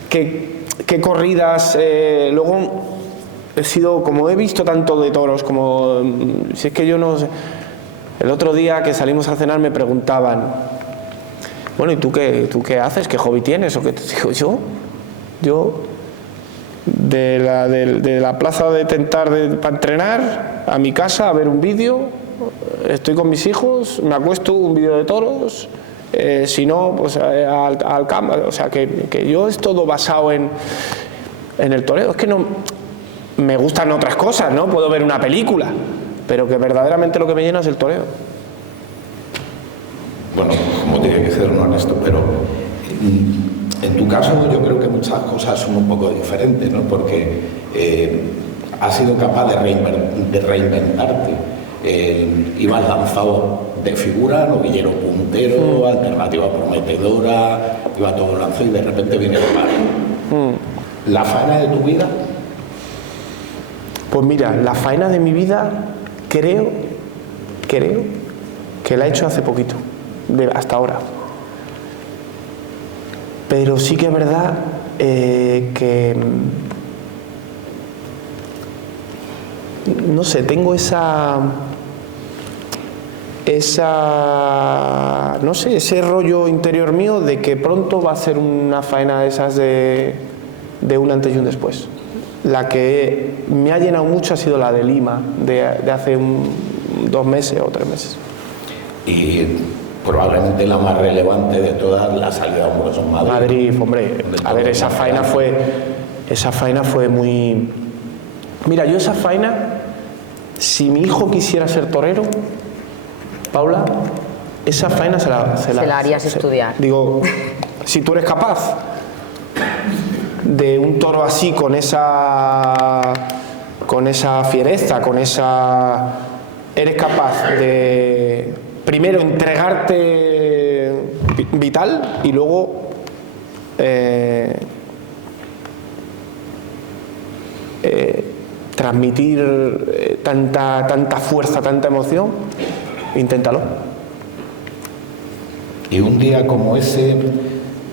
qué corridas. Luego he sido, como he visto tanto de toros, como si es que yo no sé. El otro día que salimos a cenar me preguntaban, bueno, ¿y tú qué haces? ¿Qué hobby tienes? ¿O qué te digo yo? Yo de la plaza de tentar para entrenar a mi casa a ver un vídeo, estoy con mis hijos, me acuesto, un vídeo de toros, si no, pues al campo. O sea, que yo es todo basado en el toreo. Es que no me gustan otras cosas, ¿no? Puedo ver una película, pero que verdaderamente lo que me llena es el toreo. Bueno, como tiene que ser honesto, pero en tu caso yo creo que muchas cosas son un poco diferentes, ¿no? Porque has sido capaz de reinventarte. Ibas lanzado de figura, novillero puntero, alternativa prometedora, iba todo lanzado y de repente viene el paro. ¿La faena de tu vida? Pues mira, la faena de mi vida creo que la he hecho hace poquito, hasta ahora. Pero sí que es verdad que, no sé, tengo no sé, ese rollo interior mío de que pronto va a ser una faena de esas de un antes y un después. La que me ha llenado mucho ha sido la de Lima, de hace 2 meses o 3 meses. Y probablemente la más relevante de todas, la salida a hombros en Madrid. Madrid, hombre, a ver, esa faena fue muy... Mira, yo esa faena, si mi hijo quisiera ser torero, Paula, esa faena se la harías estudiar. Digo, si tú eres capaz de un toro así, con esa con esa fiereza, con esa... Eres capaz de, primero, entregarte vital y luego transmitir tanta fuerza, tanta emoción. Inténtalo. Y un día como ese,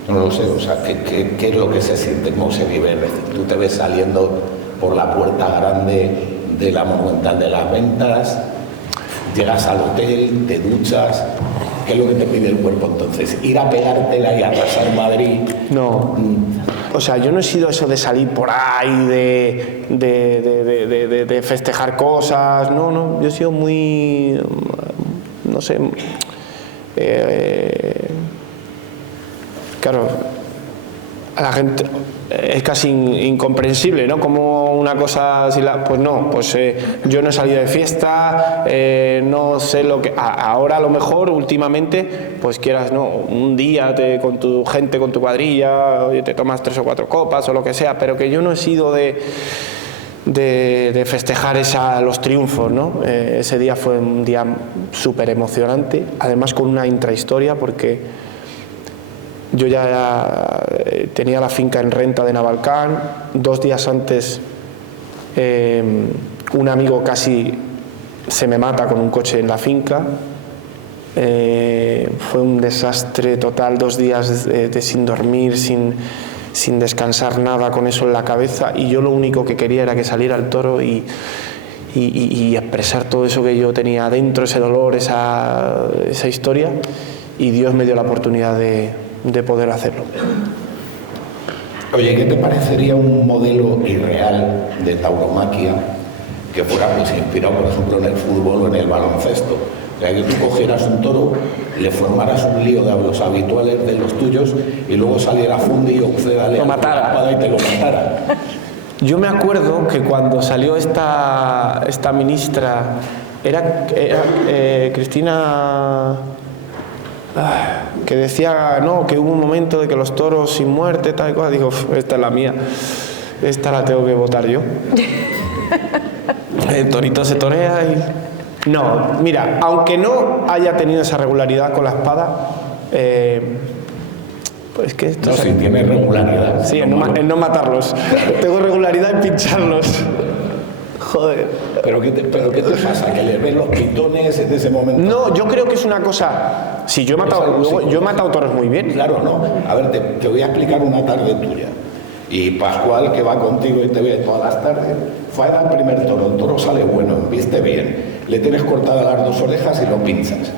no lo sé, o sea, ¿qué es lo que se siente? ¿Cómo se vive? Es decir, tú te ves saliendo por la puerta grande de la Monumental de las Ventas, llegas al hotel, te duchas. ¿Qué es lo que te pide el cuerpo entonces? ¿Ir a pegártela y arrasar Madrid? No. O sea, yo no he sido eso de salir por ahí, de festejar cosas. No, yo he sido muy... no sé... claro, a la gente es casi incomprensible, ¿no? Como una cosa así, pues no, pues yo no he salido de fiesta, no sé lo que... Ahora a lo mejor, últimamente, pues quieras, ¿no? Un día con tu gente, con tu cuadrilla, oye, te tomas 3 o 4 copas o lo que sea, pero que yo no he sido de festejar los triunfos, ¿no? Ese día fue un día súper emocionante, además con una intrahistoria, porque yo ya tenía la finca en renta de Navalcán. 2 días antes un amigo casi se me mata con un coche en la finca. Fue un desastre total, 2 días sin dormir, sin descansar nada, con eso en la cabeza, y yo lo único que quería era que saliera el toro y expresar todo eso que yo tenía dentro, ese dolor, esa historia, y Dios me dio la oportunidad de poder hacerlo. Oye, ¿qué te parecería un modelo irreal de tauromaquia que fuera pues inspirado, por ejemplo, en el fútbol o en el baloncesto? O sea, que tú cogieras un toro, le formaras un lío de los habituales de los tuyos y luego saliera Fundi o Cedale lo matara y te lo matara. Yo me acuerdo que cuando salió esta ministra, era Cristina, que decía, no, que hubo un momento de que los toros sin muerte, tal y cual. Digo, esta es la mía, esta la tengo que votar yo. El torito se torea y... No, mira, aunque no haya tenido esa regularidad con la espada, pues que esto... No, sí, tiene regularidad. Sí, en no matarlos. Tengo regularidad en pincharlos. Joder. ¿Pero qué te pasa? ¿Que le ves los pitones en ese momento? No, yo creo que es una cosa... Sí, yo he matado toros muy bien. Claro, no. A ver, te voy a explicar una tarde tuya. Y Pascual, que va contigo y te ve todas las tardes, fue a dar el primer toro. El toro sale bueno, viste bien. Le tienes cortadas las 2 orejas y lo pinchas.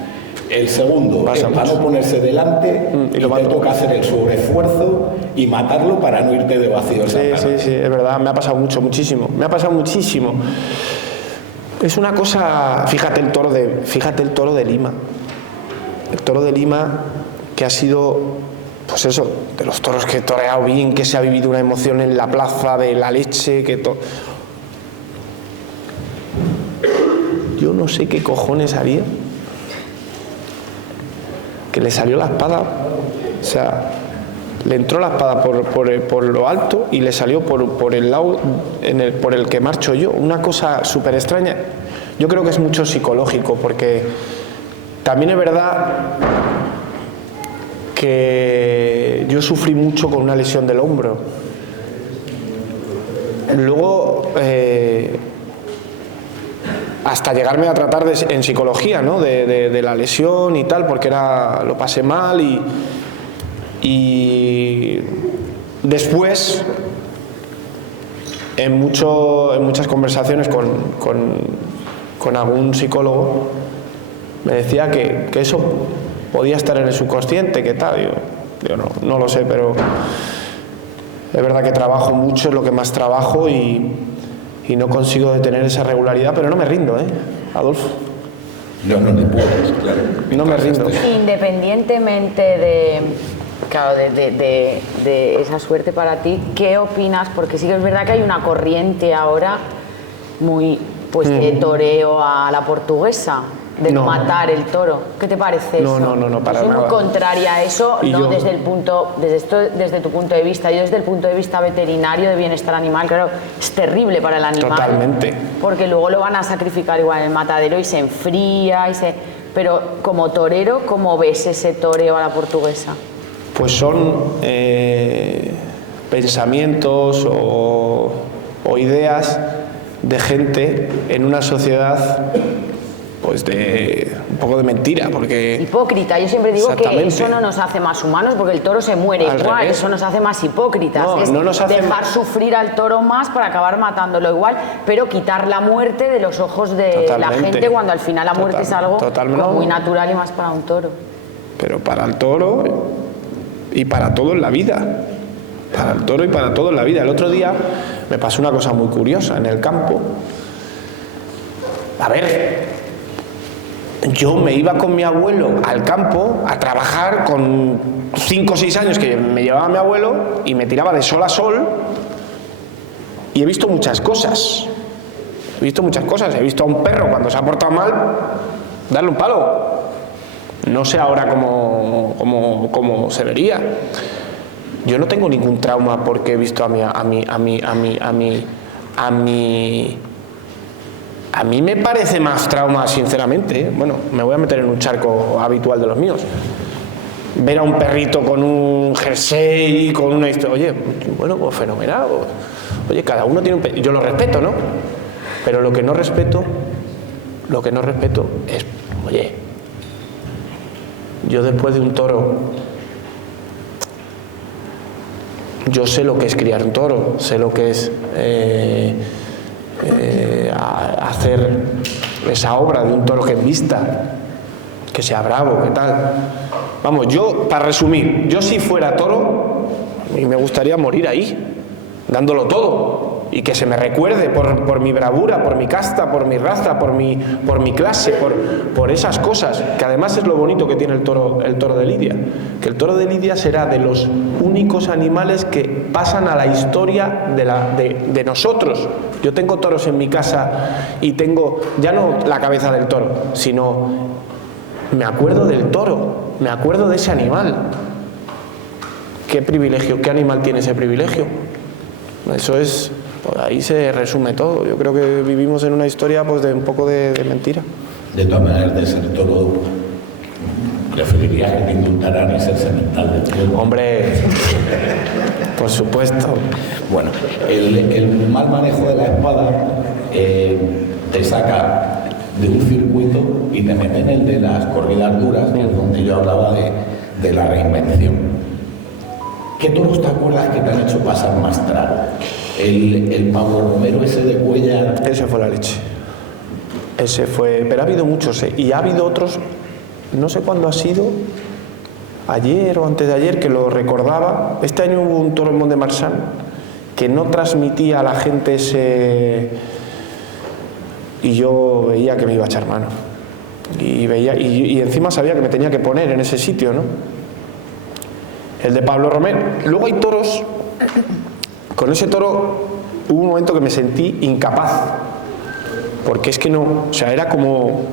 El segundo es para no ponerse delante y te toca hacer el sobreesfuerzo y matarlo para no irte de vacío. Sí, es verdad, me ha pasado muchísimo. Me ha pasado muchísimo. Es una cosa... Fíjate el toro de Lima. El toro de Lima, que ha sido, pues eso, de los toros que he toreado bien, que se ha vivido una emoción en la plaza, de la leche, yo no sé qué cojones haría que le salió la espada, o sea, le entró la espada por lo alto y le salió por el lado por el que marcho yo. Una cosa súper extraña. Yo creo que es mucho psicológico, porque también es verdad que yo sufrí mucho con una lesión del hombro. Luego, hasta llegarme a tratar en psicología, ¿no? de la lesión y tal, porque lo pasé mal y después, en muchas conversaciones con algún psicólogo, me decía que eso podía estar en el subconsciente, que tal. Yo no lo sé, pero es verdad que trabajo mucho, es lo que más trabajo, y no consigo detener esa regularidad, pero no me rindo, Adolfo. No te puedes, claro. No me rindo. Independientemente de esa suerte para ti, ¿qué opinas? Porque sí que es verdad que hay una corriente ahora muy, pues, de toreo a la portuguesa. de no No. matar el toro. ¿Qué te parece No, eso? no, para Yo soy nada. muy contraria a eso, Y no yo- desde tu punto de vista. Yo desde el punto de vista veterinario de bienestar animal, claro, es terrible para el animal. Totalmente. Porque luego lo van a sacrificar igual en el matadero y se enfría Pero como torero, ¿cómo ves ese toreo a la portuguesa? Pues son pensamientos o ideas de gente en una sociedad pues de un poco de mentira, porque Hipócrita, yo siempre digo que Exactamente. eso no nos hace más humanos porque el toro se muere Al igual, revés. eso nos hace más hipócritas, No, es no nos hace dejar sufrir al toro más para acabar matándolo igual, pero quitar la muerte de los ojos de la Totalmente. gente cuando al final la muerte es algo Totalmente. como muy natural y más para un toro. pero para el toro y para todo en la vida. Para el toro y para todo en la vida. El otro día me pasó una cosa muy curiosa en el campo. A ver, yo me iba con mi abuelo al campo a trabajar con 5 o 6 años que me llevaba mi abuelo y me tiraba de sol a sol y he visto muchas cosas. He visto muchas cosas. He visto a un perro cuando se ha portado mal darle un palo. No sé ahora cómo se vería. Yo no tengo ningún trauma porque he visto a mí me parece más trauma, sinceramente, ¿eh? Bueno, me voy a meter en un charco habitual de los míos. Ver a un perrito con un jersey, con una historia, oye, bueno, pues fenomenal. Oye, cada uno tiene un yo lo respeto, ¿no? Pero lo que no respeto es, oye, yo después de un toro, yo sé lo que es criar un toro, sé lo que es hacer esa obra de un toro que vista, que sea bravo, que tal. Vamos, yo, para resumir, yo si fuera toro, y me gustaría morir ahí, dándolo todo, y que se me recuerde por mi bravura, por mi casta, por mi raza, por mi clase, por esas cosas, que además es lo bonito que tiene el toro de Lidia, que el toro de Lidia será de los únicos animales que pasan a la historia de nosotros. Yo tengo toros en mi casa y tengo ya no la cabeza del toro, sino me acuerdo del toro, me acuerdo de ese animal. ¿Qué privilegio, qué animal tiene ese privilegio? Eso es, pues ahí se resume todo. Yo creo que vivimos en una historia pues de un poco de mentira. De todas maneras, de ser toro, preferiría que te indultaran y ser semental del toro. Hombre, por supuesto. Bueno, el mal manejo de la espada te saca de un circuito y te mete en el de las corridas duras, que es donde yo hablaba de la reinvención. ¿Qué toros te acuerdas que te han hecho pasar más trago? El Pablo Romero ese de Cuellar. Ese fue la leche. Ese fue, pero ha habido muchos, y ha habido otros, no sé cuándo ha sido, ayer o antes de ayer, que lo recordaba. Este año hubo un toro en Mont de Marsan que no transmitía a la gente ese, y yo veía que me iba a echar mano. Y encima sabía que me tenía que poner en ese sitio, ¿no? El de Pablo Romero. Luego hay toros, con ese toro hubo un momento que me sentí incapaz, porque es que no, o sea, era como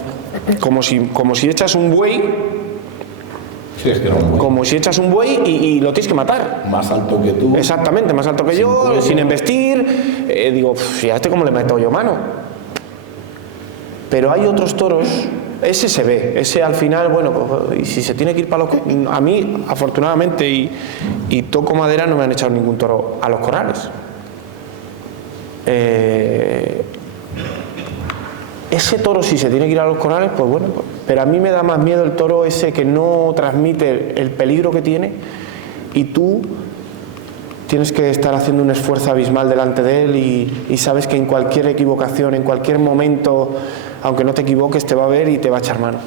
si echas un buey, Sí, es que era un buey. como si echas un buey y lo tienes que matar. Más alto que tú. Exactamente, más alto que Sin yo, cuello. sin embestir, digo, ¿y a este cómo le meto yo mano? Pero hay otros toros, ese se ve, ese al final, bueno, pues, y si se tiene que ir para los... A mí, afortunadamente, y toco madera, no me han echado ningún toro a los corrales. Ese toro, si se tiene que ir a los corrales, pues bueno, pero a mí me da más miedo el toro ese que no transmite el peligro que tiene y tú tienes que estar haciendo un esfuerzo abismal delante de él y sabes que en cualquier equivocación, en cualquier momento, aunque no te equivoques, te va a ver y te va a echar mano.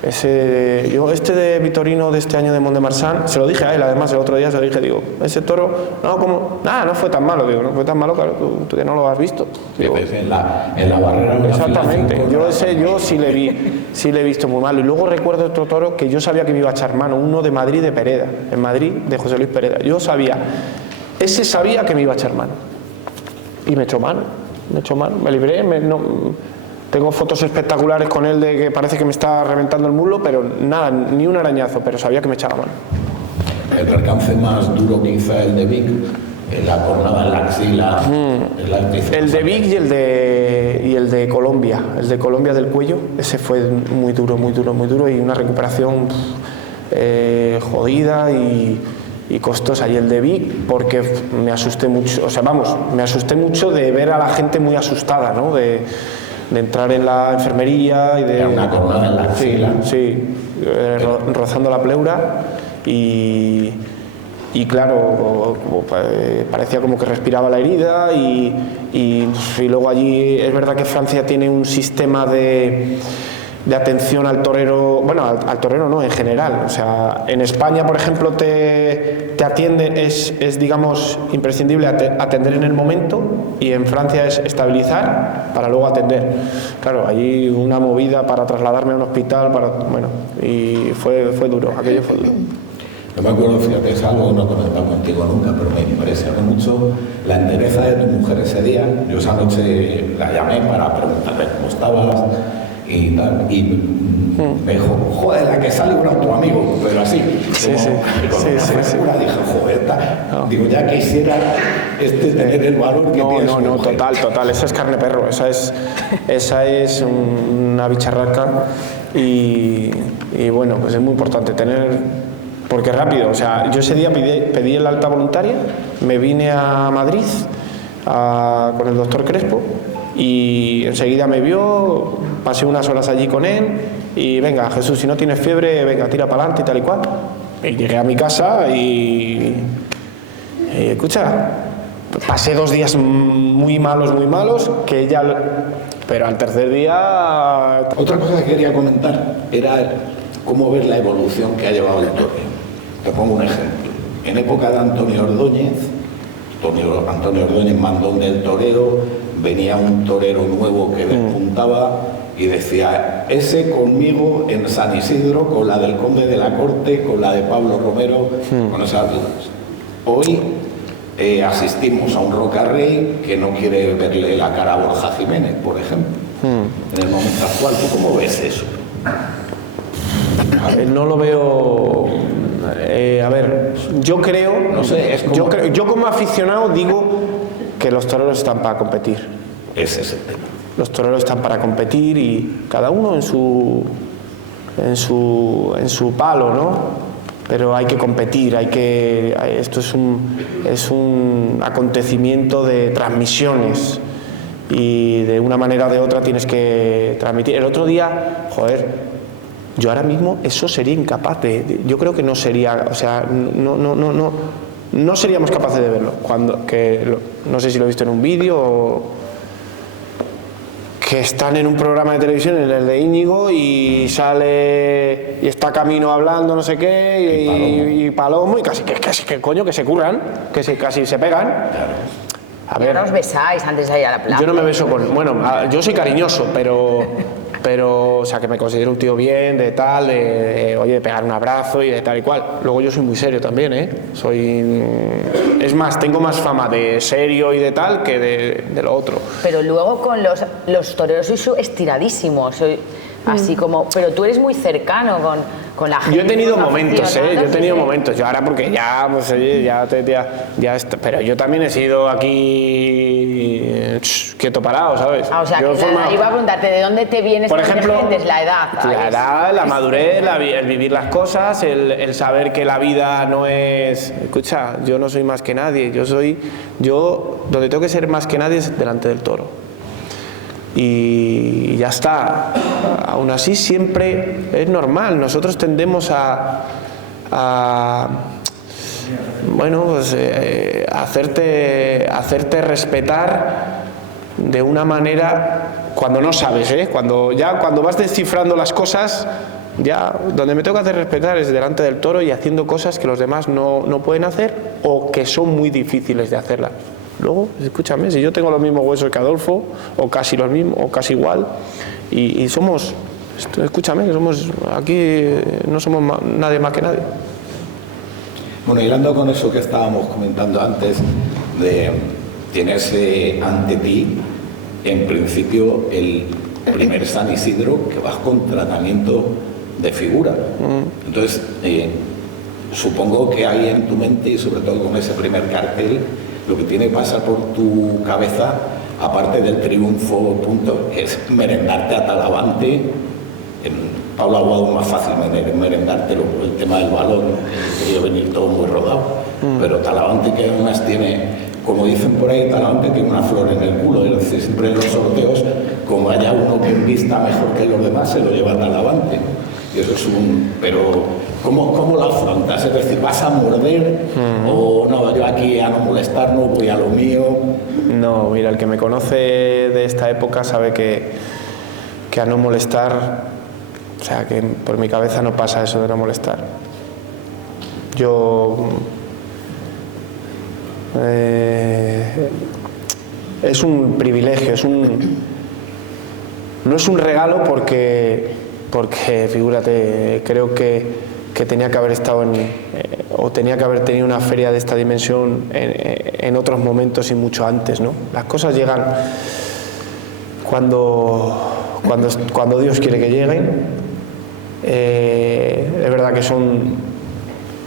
Este de Vitorino de este año de Mont de Marsan, se lo dije a él, además el otro día se lo dije, digo, ese toro, no fue tan malo, digo, no fue tan malo, claro, tú que no lo has visto. Digo, En la barrera. en la exactamente, fila yo sí le he visto muy malo. Y luego recuerdo otro toro que yo sabía que me iba a echar mano, uno de Madrid de Pereda, en Madrid de José Luis Pereda. Yo sabía, ese sabía que me iba a echar mano. Y me echó mano, me libré, Tengo fotos espectaculares con él de que parece que me está reventando el muslo, pero nada, ni un arañazo, pero sabía que me echaba mano. El percance más duro quizá el de Vic, la cornada en la axila. El de Vic y el de Colombia, el de Colombia del cuello, ese fue muy duro y una recuperación jodida y costosa. Y el de Vic porque me asusté mucho, o sea, vamos, me asusté mucho de ver a la gente muy asustada, ¿no? De entrar en la enfermería y de... Era una cornada en la axila. Sí, rozando la pleura y claro, parecía como que respiraba la herida y luego allí es verdad que Francia tiene un sistema de atención al torero, bueno, al torero no, en general. O sea, en España, por ejemplo, te atienden, es digamos imprescindible atender en el momento, y en Francia es estabilizar para luego atender. Claro, allí una movida para trasladarme a un hospital, bueno, y fue duro, aquello fue duro. Yo me acuerdo, fíjate, es algo que no he comentado contigo nunca, pero me impresionó mucho la entereza de tu mujer ese día. Yo esa noche la llamé para preguntarle cómo estabas y tal, y me dijo, joder, la que sale con tu amigo, pero así. Sí. Dije, joder, digo, ya quisiera tener el valor que tiene. No, total, esa es carne perro, esa es una bicharraca y bueno, pues es muy importante tener... Porque rápido, o sea, yo ese día pedí el alta voluntaria, me vine a Madrid con el doctor Crespo y enseguida me vio, pasé unas horas allí con él y venga, Jesús, si no tienes fiebre, venga, tira para adelante y tal y cual. Y llegué a mi casa y escucha, pasé 2 días muy malos, que ella... Pero al tercer día... Otra cosa que quería comentar era cómo ves la evolución que ha llevado el toreo. Te pongo un ejemplo. En época de Antonio Ordóñez mandón del toreo, venía un torero nuevo que despuntaba y decía, ese conmigo en San Isidro, con la del Conde de la Corte, con la de Pablo Romero, con esas dudas. Hoy asistimos a un Rocarrey que no quiere verle la cara a Borja Jiménez, por ejemplo, en el momento actual. ¿Tú cómo ves eso? No lo veo... a ver, yo creo... No sé, es como... yo como aficionado digo que los toreros están para competir. Ese es el tema. Los toreros están para competir y cada uno en su palo, ¿no? Pero hay que competir, esto es un acontecimiento de transmisiones y de una manera o de otra tienes que transmitir. El otro día, joder, yo ahora mismo eso sería incapaz yo creo que no sería, o sea, no seríamos capaces de verlo. No sé si lo he visto en un vídeo o que están en un programa de televisión, en el de Íñigo, y sale y está Camino hablando no sé qué y Palomo y casi que coño que se curran, casi se pegan. Claro. A ver, no os besáis antes de ir a la plaza. yo no me beso yo soy cariñoso, pero o sea, que me considero un tío bien, de tal, oye, de pegar un abrazo y de tal y cual. Luego yo soy muy serio también, es más, tengo más fama de serio y de tal que de lo otro. Pero luego con los toreros sois estiradísimos, así como, pero tú eres muy cercano con la gente. Yo he tenido momentos, yo ahora porque ya, pues oye, pero yo también he sido aquí quieto parado, ¿sabes? O sea, iba a preguntarte, ¿de dónde te vienes? Por ejemplo, la edad, ¿sabes? La edad, la madurez, el vivir las cosas, el saber que la vida no es... Escucha, yo no soy más que nadie, yo donde tengo que ser más que nadie es delante del toro. Y ya está. Aún así siempre es normal, nosotros tendemos a bueno, pues hacerte respetar de una manera cuando no sabes, cuando vas descifrando las cosas, ya donde me tengo que hacer respetar es delante del toro y haciendo cosas que los demás no pueden hacer o que son muy difíciles de hacerlas. Luego, escúchame, si yo tengo los mismos huesos que Adolfo, o casi los mismos, o casi igual, y somos, escúchame, que somos aquí, no somos nadie más que nadie. Bueno, hilando con eso que estábamos comentando antes, tienes ante ti, en principio, el primer San Isidro que vas con tratamiento de figura. Entonces, supongo que hay en tu mente, y sobre todo con ese primer cartel, lo que tiene que pasar por tu cabeza, aparte del triunfo, punto, es merendarte a Talavante. En Pablo Aguado es más fácil merendártelo por el tema del balón, que venir todo muy rodado. Pero Talavante, que además tiene, como dicen por ahí, Talavante tiene una flor en el culo. Es decir, siempre en los sorteos, como haya uno que vista mejor que los demás, se lo lleva a Talavante. Y eso es un... Pero, ¿cómo lo afrontas? Es decir, ¿vas a morder? O no, yo aquí a no molestar, no voy a lo mío. No, mira, el que me conoce de esta época sabe que a no molestar, o sea, que por mi cabeza no pasa eso de no molestar. Yo... es un privilegio, no es un regalo porque figúrate, creo que tenía que haber estado o tenía que haber tenido una feria de esta dimensión en otros momentos y mucho antes, ¿no? Las cosas llegan cuando Dios quiere que lleguen. Es verdad que son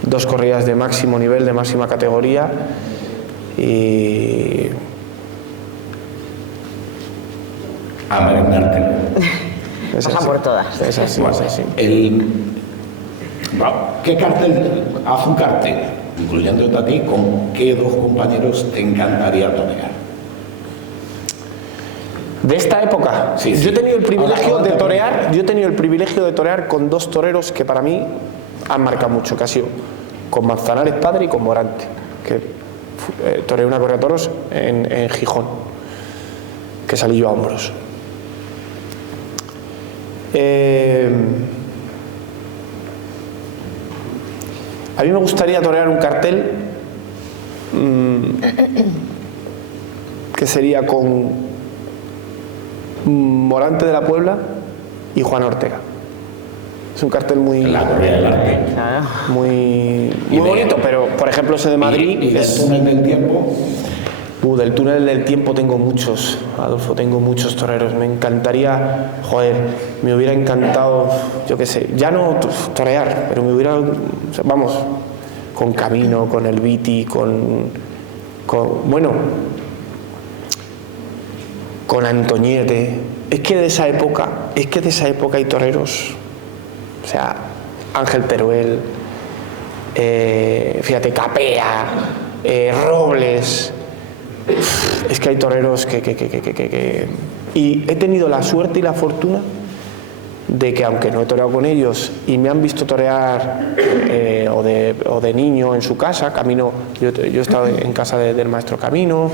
2 corridas de máximo nivel, de máxima categoría, y A merendártelo. Pasan por todas. Es así, es así. ¿Qué cartel? Haz un cartel, incluyéndote a ti, ¿con qué 2 compañeros te encantaría torear? De esta época, Sí, sí. Yo he tenido el privilegio Ahora, de torear. Yo he tenido el privilegio de torear con 2 toreros que para mí han marcado mucho, que ha sido con Manzanares padre y con Morante, que toreé una corrida de toros en Gijón, que salí yo a hombros. A mí me gustaría torear un cartel que sería con Morante de la Puebla y Juan Ortega. Es un cartel muy La correa del arte. Claro. muy Y de- bonito, pero por ejemplo ese de Madrid Y del es... túnel del tiempo. Del túnel del tiempo tengo muchos, Adolfo, tengo muchos toreros. Me encantaría, me hubiera encantado, yo qué sé, ya no torear, pero me hubiera, vamos, con Camino, con el Viti, con Antoñete. Es que de esa época hay toreros, o sea, Ángel Teruel, fíjate, Capea, Robles. Es que hay toreros que... Y he tenido la suerte y la fortuna de que, aunque no he toreado con ellos y me han visto torear o de niño en su casa, Camino, yo he estado en casa del maestro Camino,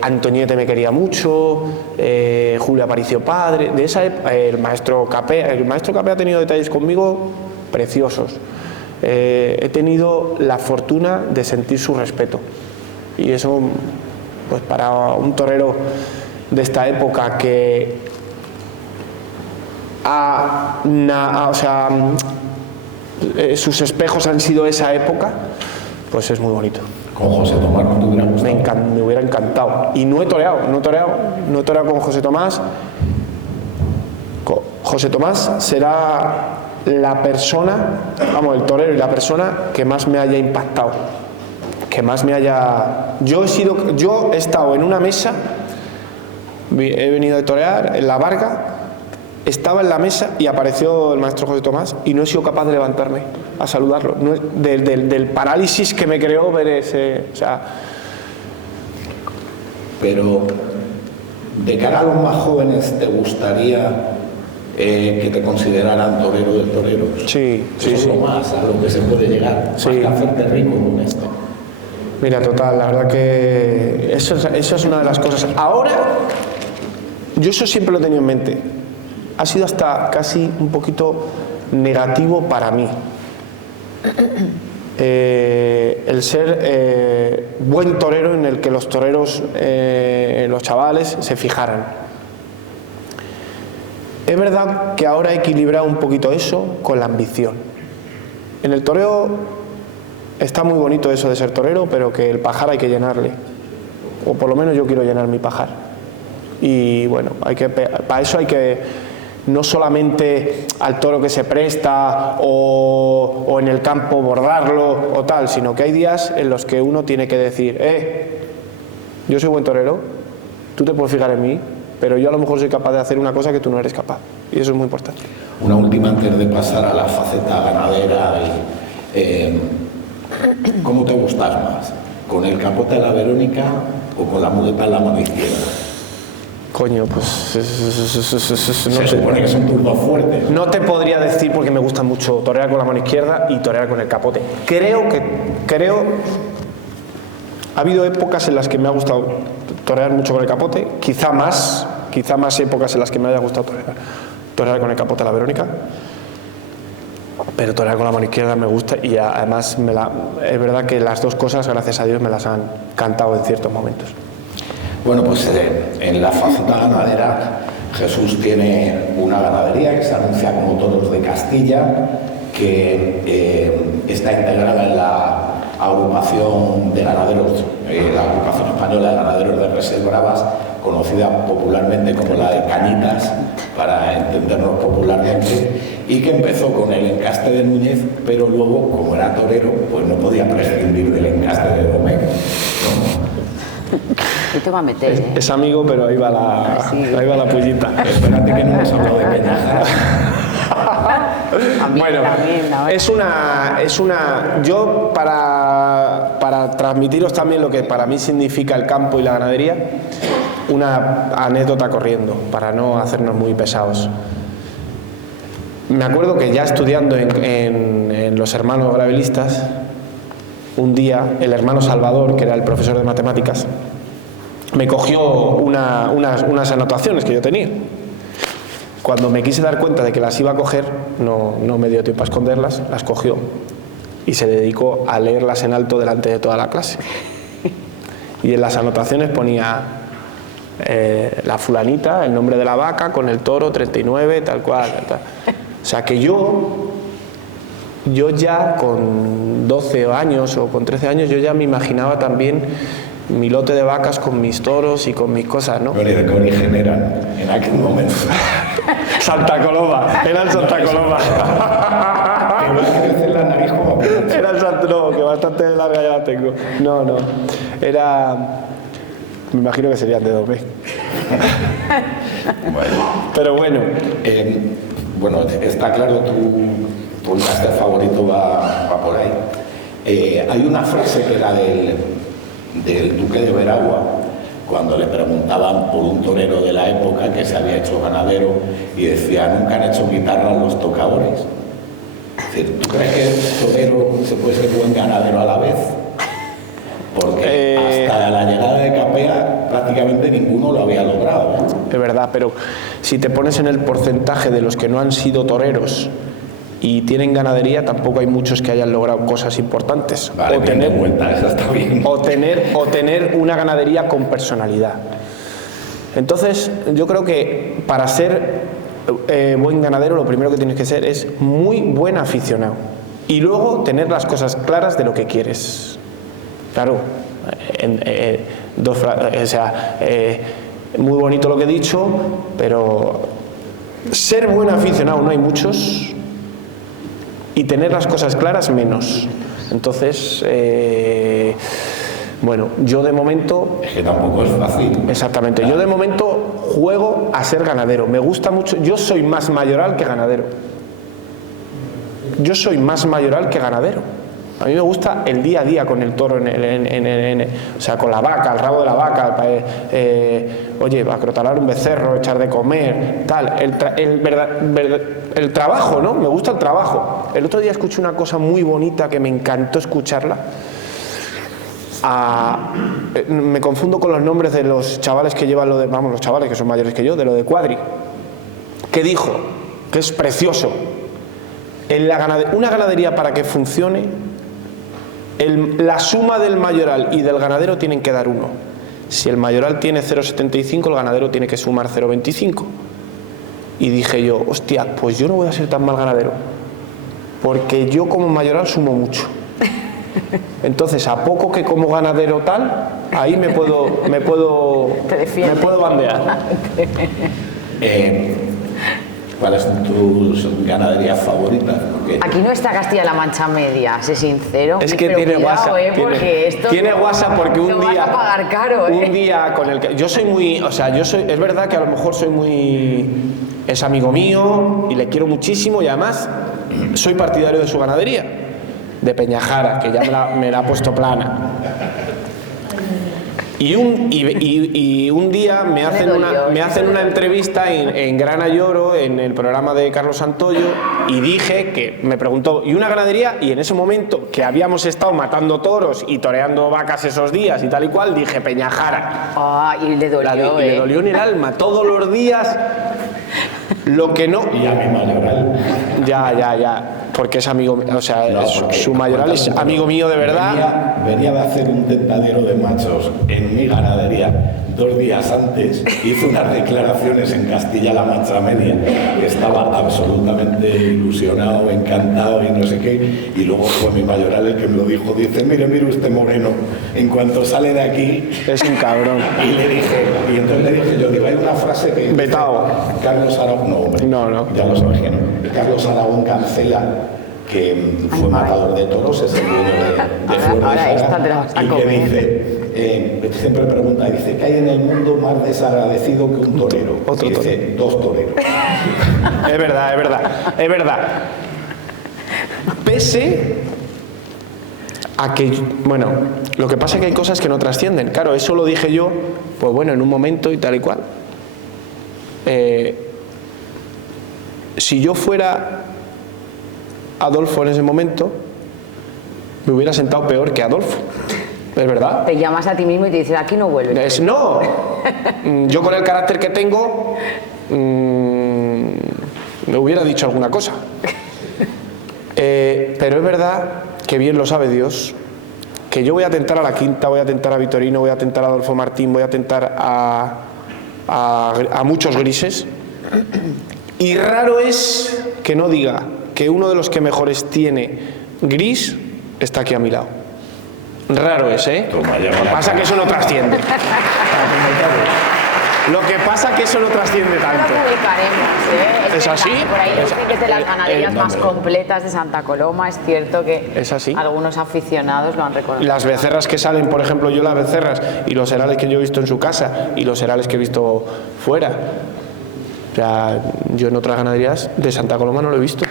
Antoñete me quería mucho, Julio Aparicio padre, de esa época, el maestro Capea ha tenido detalles conmigo preciosos. He tenido la fortuna de sentir su respeto. Y eso, pues para un torero de esta época que sus espejos han sido esa época, pues es muy bonito. Con José Tomás, ¿no te hubiera gustado? Me hubiera encantado. Y no he toreado con José Tomás. José Tomás será la persona, el torero y la persona que más me haya impactado. Yo he estado en una mesa, he venido de torear en la Varga, estaba en la mesa y apareció el maestro José Tomás y no he sido capaz de levantarme a saludarlo, del parálisis que me creó ver ese, o sea... Pero de cara a los más jóvenes, ¿te gustaría que te consideraran torero del torero? Sí. Es lo más a lo que se puede llegar, Sí. más que hacerte rico con esto. Mira, total, la verdad que eso es una de las cosas. Ahora, yo eso siempre lo he tenido en mente. Ha sido hasta casi un poquito negativo para mí. El ser buen torero, en el que los toreros, los chavales, se fijaran. Es verdad que ahora he equilibrado un poquito eso con la ambición. En el toreo está muy bonito eso de ser torero, pero que el pajar hay que llenarle. O por lo menos yo quiero llenar mi pajar. y bueno, para eso hay que no solamente al toro que se presta o en el campo bordarlo o tal, sino que hay días en los que uno tiene que decir, yo soy buen torero, tú te puedes fijar en mí, pero yo a lo mejor soy capaz de hacer una cosa que tú no eres capaz, y eso es muy importante. Una última antes de pasar a la faceta ganadera. ¿Cómo te gustas más? ¿Con el capote a la Verónica o con la muleta en la mano izquierda? Coño, pues Se supone que son tus dos fuertes. No te podría decir porque me gusta mucho torear con la mano izquierda y torear con el capote. Ha habido épocas en las que me ha gustado torear mucho con el capote, quizá más épocas en las que me haya gustado torear con el capote a la Verónica, pero torear con la mano izquierda me gusta y además es verdad que las dos cosas, gracias a Dios, me las han cantado en ciertos momentos. Bueno, pues en la faceta ganadera, Jesús tiene una ganadería que se anuncia como Toros de Castilla, que está integrada en la agrupación de ganaderos, la agrupación española de ganaderos de reses bravas, conocida popularmente como la de Cañitas, para entendernos popularmente, y que empezó con el encaste de Núñez, pero luego, como era torero, pues no podía prescindir del encaste de Domecq, ¿no? Y te va a meter, Es amigo, pero ahí va la pullita. Espérate que no hemos hablado de Peñajas. Bueno, yo para transmitiros también lo que para mí significa el campo y la ganadería, una anécdota corriendo, para no hacernos muy pesados. Me acuerdo que ya estudiando en los hermanos gravelistas, un día el hermano Salvador, que era el profesor de matemáticas, me cogió unas anotaciones que yo tenía. Cuando me quise dar cuenta de que las iba a coger, no me dio tiempo a esconderlas, las cogió y se dedicó a leerlas en alto delante de toda la clase. Y en las anotaciones ponía la fulanita, el nombre de la vaca, con el toro, 39, tal cual, tal. O sea que yo ya con 12 años o con 13 años, yo ya me imaginaba también mi lote de vacas con mis toros y con mis cosas, ¿no? ¿De qué origen eran en aquel momento? Santa Coloma, era el Santa Coloma. Que vas a crecer la nariz como Pinocho. Era el Santa, no, que bastante larga ya la tengo. No, era... Me imagino que serían de Domecq. Bueno. Pero bueno. Bueno, está claro, tu encaste favorito va por ahí. Hay una frase que era del duque de Veragua, cuando le preguntaban por un torero de la época que se había hecho ganadero y decía, nunca han hecho guitarra los tocadores. Es decir, ¿tú crees que el torero se puede ser buen ganadero a la vez? Porque hasta la llegada de Capea prácticamente ninguno lo había logrado. Es verdad, pero si te pones en el porcentaje de los que no han sido toreros y tienen ganadería, tampoco hay muchos que hayan logrado cosas importantes. Vale, esa está bien. O tener una ganadería con personalidad. Entonces, yo creo que para ser buen ganadero, lo primero que tienes que ser es muy buen aficionado. Y luego tener las cosas claras de lo que quieres. Claro, muy bonito lo que he dicho, pero ser buen aficionado no hay muchos y tener las cosas claras menos. Entonces, bueno, yo de momento... Es que tampoco es fácil. Exactamente, claro. Yo de momento juego a ser ganadero, me gusta mucho, yo soy más mayoral que ganadero. Yo soy más mayoral que ganadero. A mí me gusta el día a día con el toro, o sea, con la vaca, el rabo de la vaca, oye, acrotalar un becerro, echar de comer, tal, el trabajo, ¿no? Me gusta el trabajo. El otro día escuché una cosa muy bonita que me encantó escucharla. Me confundo con los nombres de los chavales que llevan los chavales que son mayores que yo, de lo de Cuadri, que dijo, que es precioso, una ganadería para que funcione, la suma del mayoral y del ganadero tienen que dar 1. Si el mayoral tiene 0,75, el ganadero tiene que sumar 0,25. Y dije yo, hostia, pues yo no voy a ser tan mal ganadero, porque yo como mayoral sumo mucho. Entonces, a poco que como ganadero tal, ahí me puedo bandear. ¿Cuáles son tus ganaderías favoritas? Porque Aquí no está Castilla-La Mancha media, sé sincero. Es que Pero tiene cuidado, WhatsApp. porque esto Tiene WhatsApp porque lo vas a pagar caro, un día con el que yo soy muy, o sea, es verdad que a lo mejor es amigo mío y le quiero muchísimo y además soy partidario de su ganadería, de Peñajara, que ya me la ha puesto plana. Y un día me hacen una entrevista en Grana Lloro, en el programa de Carlos Santoyo, y dije que me preguntó, ¿y una ganadería? Y en ese momento, que habíamos estado matando toros y toreando vacas esos días y tal y cual, dije Peñajara. Ah, y le dolió, Y le dolió en el alma todos los días. Lo que no. y a mi mayoral. Ya. Porque es amigo, o sea, No, porque su mayoral es amigo mío de verdad. Venía de hacer un tentadero de machos en mi ganadería 2 días antes. Hizo unas declaraciones en Castilla-La Mancha Media, que estaba absolutamente ilusionado, encantado y no sé qué. Y luego fue mi mayoral el que me lo dijo. Dice, mire usted moreno, en cuanto sale de aquí... Es un cabrón. Y entonces le dije yo, digo, hay una frase que... dice, Vetao. Carlos Aragón, no, hombre, No. ya lo imagino. Carlos Aragón Cancela, que fue matador de toros, es el dueño de Flor de ahora Jara, esta te la vas a y que comer. dice, siempre pregunta, dice, ¿qué hay en el mundo más desagradecido que un torero? Otro Y dice, 2 toreros. Es verdad. Pese a que, bueno, lo que pasa es que hay cosas que no trascienden. Claro, eso lo dije yo, pues bueno, en un momento y tal y cual. Si yo fuera Adolfo en ese momento, me hubiera sentado peor que Adolfo. ¿Es verdad? Te llamas a ti mismo y te dices, aquí no vuelves. No. Yo con el carácter que tengo, me hubiera dicho alguna cosa. Pero es verdad que bien lo sabe Dios, que yo voy a tentar a la Quinta, voy a tentar a Vitorino, voy a tentar a Adolfo Martín, voy a tentar a muchos grises. Y raro es que no diga que uno de los que mejores tiene gris está aquí a mi lado. Raro es, ¿eh? Toma, ya Lo que pasa que eso no trasciende. Lo que pasa que eso no trasciende Lo tanto. publicaremos, ¿eh? ¿Es así? Por ahí dicen que es de las ganaderías no, más pero- completas de Santa Coloma. Es cierto que ¿Es así? algunos aficionados lo han reconocido. Las becerras que salen, por ejemplo, yo las becerras y los herales que yo he visto en su casa y los herales que he visto fuera, o sea, yo en otras ganaderías de Santa Coloma no lo he visto.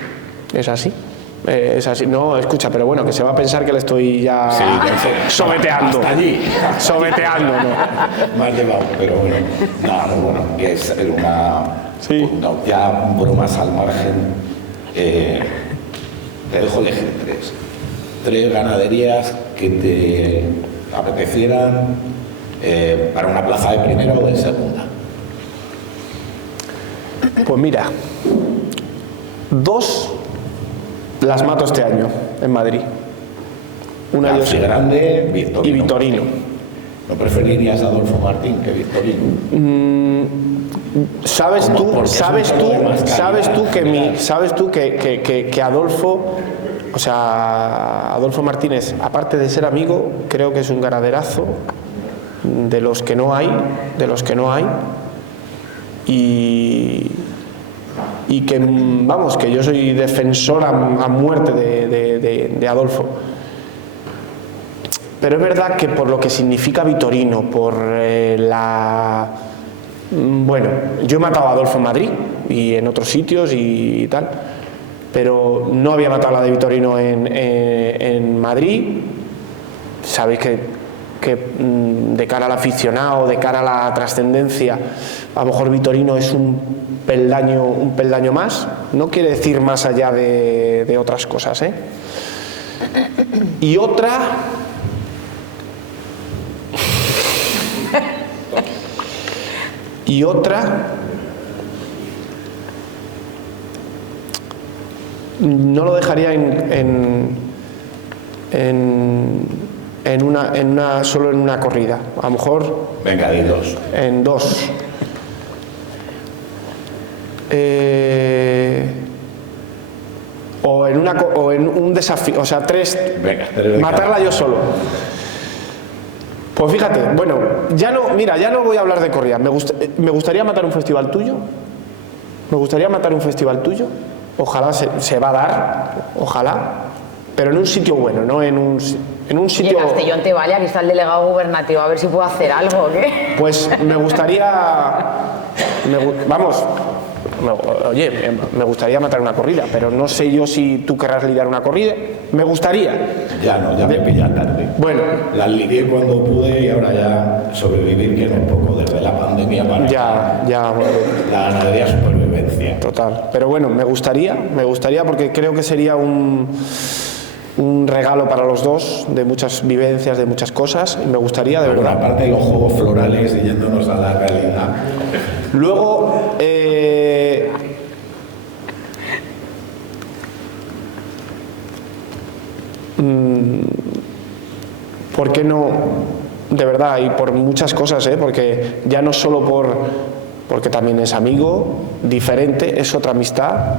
Es así. Es así. No, escucha, pero bueno, que se va a pensar que le estoy ya sobeteando. Hasta allí. Sobeteando, ¿no? Me has llevado, pero bueno. No, bueno, que es una... Sí. No, ya bromas al margen. Te dejo elegir 3. 3 ganaderías que te apetecieran para una plaza de primera o de segunda. Pues mira, 2 las mato este año en Madrid. Una yo sé. Grande, Victorino. Y Vitorino. ¿No preferirías a Adolfo Martín que Victorino? ¿Sabes Como tú, porque sabes son tú, todo de más sabes tú que calidad. sabes tú que Adolfo, o sea, Adolfo Martínez, aparte de ser amigo, creo que es un ganaderazo de los que no hay, y que, vamos, que yo soy defensor a muerte de Adolfo. Pero es verdad que por lo que significa Vitorino, por bueno, yo he matado a Adolfo en Madrid y en otros sitios y tal, pero no había matado a la de Vitorino en Madrid. Sabéis que de cara al aficionado, de cara a la trascendencia, a lo mejor Vitorino es un peldaño más. No quiere decir más allá de otras cosas, ¿eh? Y otra... no lo dejaría solo en una corrida, a lo mejor Venga, di 2. en 2. O en o en un desafío, o sea, Venga, matarla yo solo. Pues fíjate, bueno, ya no voy a hablar de corrida. Me gustaría matar un festival tuyo. Me gustaría matar un festival tuyo. Ojalá se va a dar, ojalá. Pero en un sitio bueno, no en un sitio... Y en Castellón te vale, aquí está el delegado gubernativo, a ver si puedo hacer algo, ¿o qué? Pues me gustaría... me gustaría matar una corrida, pero no sé yo si tú querrás lidiar una corrida. Me gustaría. Ya no, ya me pilla tarde. Bueno. Las lidié cuando pude y ahora ya sobrevivir quiero un poco desde la pandemia para bueno, la ganadería supervivencia. total. Pero bueno, me gustaría porque creo que sería un regalo para los dos, de muchas vivencias, de muchas cosas, y me gustaría de verdad. Aparte de los juegos florales y yéndonos a la realidad. Luego, ¿por qué no? De verdad, y por muchas cosas, porque ya no solo porque también es amigo, diferente, es otra amistad.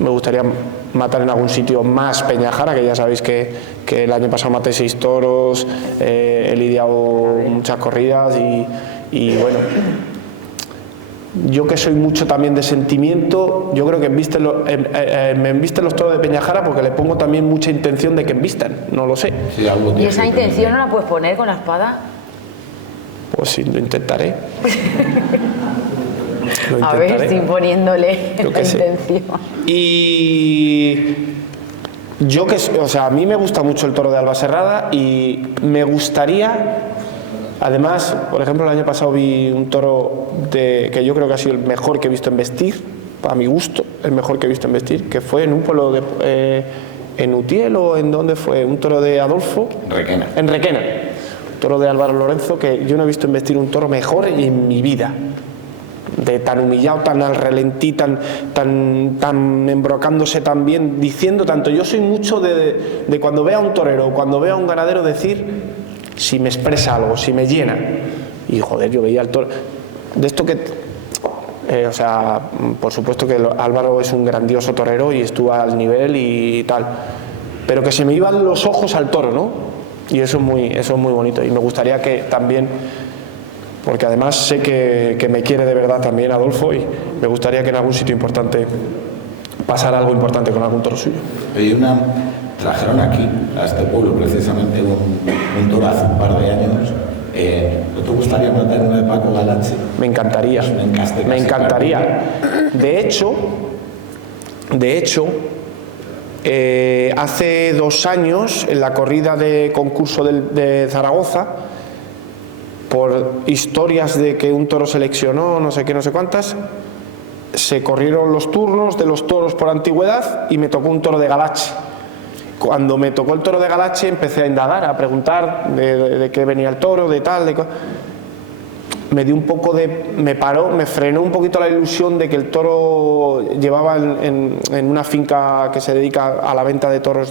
Me gustaría matar en algún sitio más Peñajara, que ya sabéis que el año pasado maté 6 toros, he lidiado muchas corridas y bueno, yo que soy mucho también de sentimiento, yo creo que me embisten los toros de Peñajara porque le pongo también mucha intención de que embistan, no lo sé. Sí, ¿Y esa intención no la puedes poner con la espada? Pues sí, lo intentaré. A ver, estoy poniéndole la intención. Y yo a mí me gusta mucho el toro de Albaserrada y me gustaría, además, por ejemplo, el año pasado vi un toro que yo creo que ha sido el mejor que he visto embestir, a mi gusto, el mejor que he visto embestir, que fue en un pueblo en Utiel o en donde fue, un toro de Adolfo. Requena. En Requena. Un toro de Álvaro Lorenzo, que yo no he visto embestir un toro mejor en mi vida. De tan humillado, tan al relentí, tan embrocándose tan bien, diciendo tanto. Yo soy mucho de cuando veo a un torero o cuando veo a un ganadero decir si me expresa algo, si me llena. Y joder, yo veía al toro. De esto que... por supuesto que Álvaro es un grandioso torero y estuvo al nivel y tal. Pero que se me iban los ojos al toro, ¿no? Y eso es muy bonito. Y me gustaría que también... porque además sé que me quiere de verdad también Adolfo y me gustaría que en algún sitio importante pasara algo importante con algún toro suyo. Trajeron aquí, a este pueblo, precisamente un toro hace un par de años. ¿No te gustaría matar uno de Paco Galache? Me encantaría, me encantaría. De hecho, hace 2 años, en la corrida de concurso de Zaragoza, por historias de que un toro seleccionó, no sé qué, no sé cuántas, se corrieron los turnos de los toros por antigüedad y me tocó un toro de Galache. Cuando me tocó el toro de Galache empecé a indagar, a preguntar de qué venía el toro, de tal, me dio un poco me frenó un poquito la ilusión de que el toro llevaba en una finca que se dedica a la venta de toros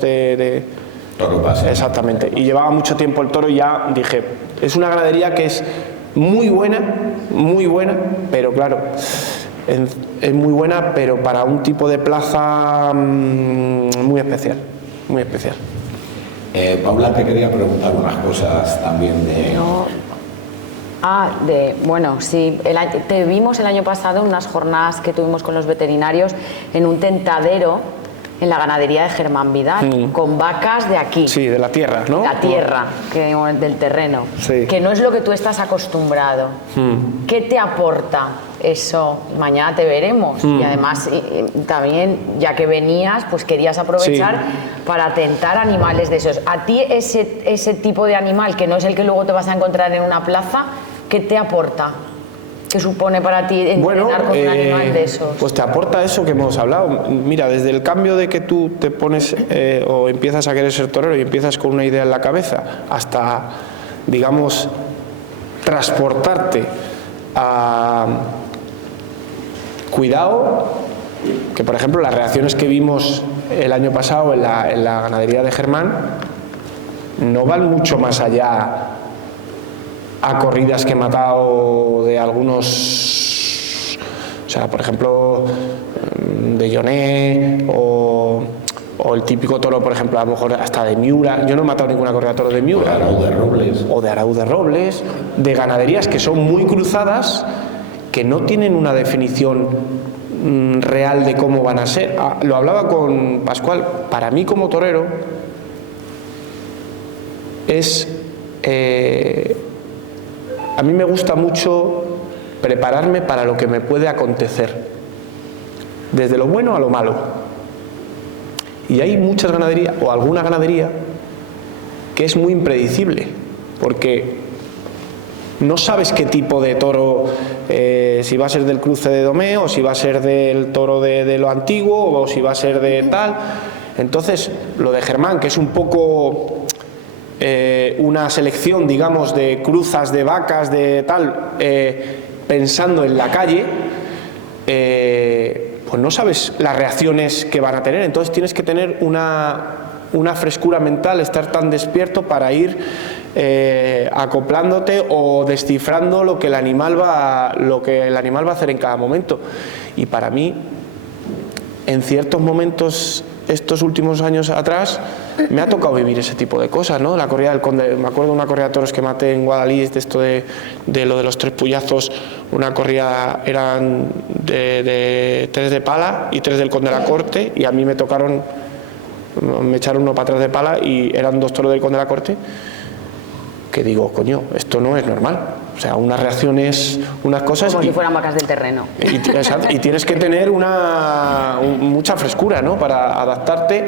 Toro pase. Exactamente, y llevaba mucho tiempo el toro y ya dije, es una ganadería que es muy buena, pero claro, es muy buena, pero para un tipo de plaza muy especial. Paula, te quería preguntar unas cosas también de... Bueno, sí, te vimos el año pasado en unas jornadas que tuvimos con los veterinarios en un tentadero en la ganadería de Germán Vidal, con vacas de aquí. Sí, de la tierra, ¿no? La tierra, del terreno, sí. Que no es lo que tú estás acostumbrado. ¿Qué te aporta eso? Mañana te veremos. Y además, también, ya que venías, pues querías aprovechar para tentar animales de esos. A ti ese tipo de animal, que no es el que luego te vas a encontrar en una plaza, ¿qué te aporta? ¿Qué supone para ti entrenar con un animal de esos? Pues te aporta eso que hemos hablado. Mira, desde el cambio de que tú te pones o empiezas a querer ser torero y empiezas con una idea en la cabeza, hasta, digamos, transportarte a... Cuidado, que por ejemplo las reacciones que vimos el año pasado en la ganadería de Germán no van mucho más allá a corridas que he matado de algunos, o sea, por ejemplo, de Yoné o o el típico toro, por ejemplo, a lo mejor hasta de Miura. Yo no he matado ninguna corrida de toros de Miura. O de Araúz de Robles. O de Araúz de Robles, de ganaderías que son muy cruzadas, que no tienen una definición real de cómo van a ser. Lo hablaba con Pascual, para mí como torero es... a mí me gusta mucho prepararme para lo que me puede acontecer, desde lo bueno a lo malo. Y hay muchas ganaderías, o alguna ganadería, que es muy impredecible, porque no sabes qué tipo de toro, si va a ser del cruce de Domé, o si va a ser del toro de lo antiguo, o si va a ser de tal. Entonces, lo de Germán, que es un poco una selección, digamos, de cruzas de vacas, de tal, pensando en la calle, pues no sabes las reacciones que van a tener. Entonces tienes que tener una frescura mental, estar tan despierto para ir acoplándote o descifrando lo que el animal va a hacer en cada momento. Y para mí, en ciertos momentos, estos últimos años atrás, me ha tocado vivir ese tipo de cosas, ¿no? La corrida del Conde, me acuerdo de una corrida de toros que maté en Guadalís, de esto de lo de los 3 puyazos. Una corrida eran de 3 de pala y 3 del Conde de la Corte, y a mí me echaron uno para atrás de pala y eran 2 toros del Conde de la Corte, que digo, coño, esto no es normal. O sea, unas reacciones, unas cosas... Como si fueran vacas del terreno. Y tienes que tener mucha frescura, ¿no?, para adaptarte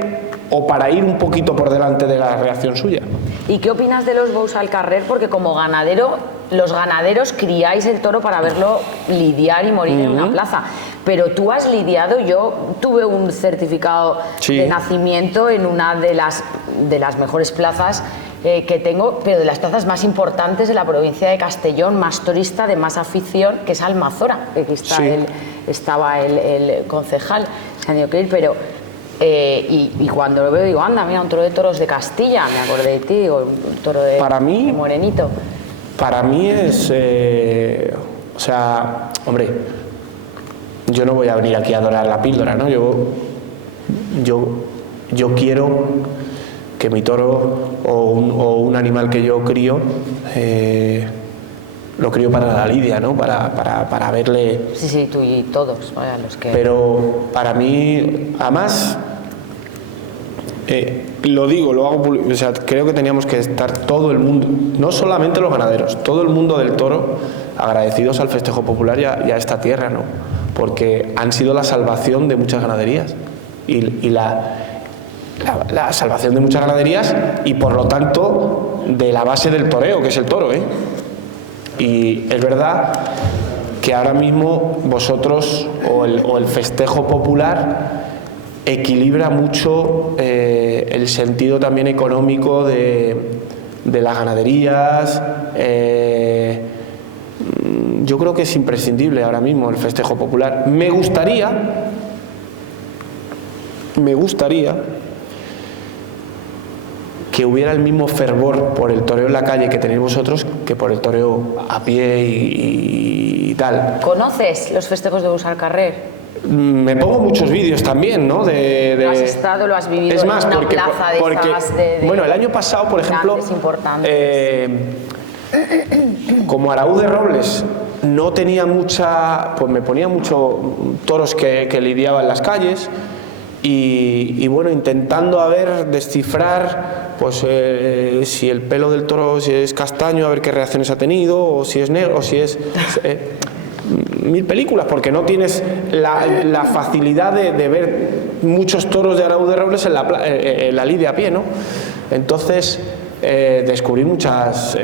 o para ir un poquito por delante de la reacción suya. ¿Y qué opinas de los bous al carrer? Porque como ganadero, los ganaderos criáis el toro para verlo lidiar y morir en una plaza. Pero tú has lidiado, yo tuve un certificado de nacimiento en una de las mejores plazas que tengo, pero de las plazas más importantes de la provincia de Castellón, más turista, de más afición, que es Almazora. Aquí está estaba el concejal, se han ido que ir, pero... y cuando lo veo digo, anda, mira, un toro de toros de Castilla, me acordé de ti, digo, un toro de Morenito. Para mí es... o sea, hombre, yo no voy a venir aquí a dorar la píldora, ¿no? Yo quiero que mi toro o un animal que yo crío, lo crío para la lidia, ¿no? Para verle... Sí, tú y todos, vaya, los que... Pero para mí, además, lo digo, lo hago público, o sea, creo que teníamos que estar todo el mundo, no solamente los ganaderos, todo el mundo del toro, agradecidos al festejo popular y a esta tierra, ¿no? Porque han sido la salvación de muchas ganaderías y la salvación de muchas ganaderías y, por lo tanto, de la base del toreo, que es el toro, ¿eh? Y es verdad que ahora mismo vosotros o el festejo popular equilibra mucho el sentido también económico de las ganaderías. Yo creo que es imprescindible ahora mismo el festejo popular. Me gustaría que hubiera el mismo fervor por el toreo en la calle que tenéis vosotros que por el toreo a pie y tal. ¿Conoces los festejos de bous al carrer? Me pongo muchos vídeos también, ¿no? ¿Lo has estado, lo has vivido es más, en una plaza de esas bueno, el año pasado, por ejemplo, como Araúz de Robles no tenía mucha, pues me ponía mucho toros que lidiaba en las calles. Y bueno, intentando descifrar pues si el pelo del toro, si es castaño, a ver qué reacciones ha tenido, o si es negro, o si es mil películas, porque no tienes la facilidad de ver muchos toros de Araúz de Robles en la lidia a pie, ¿no? Entonces descubrí muchas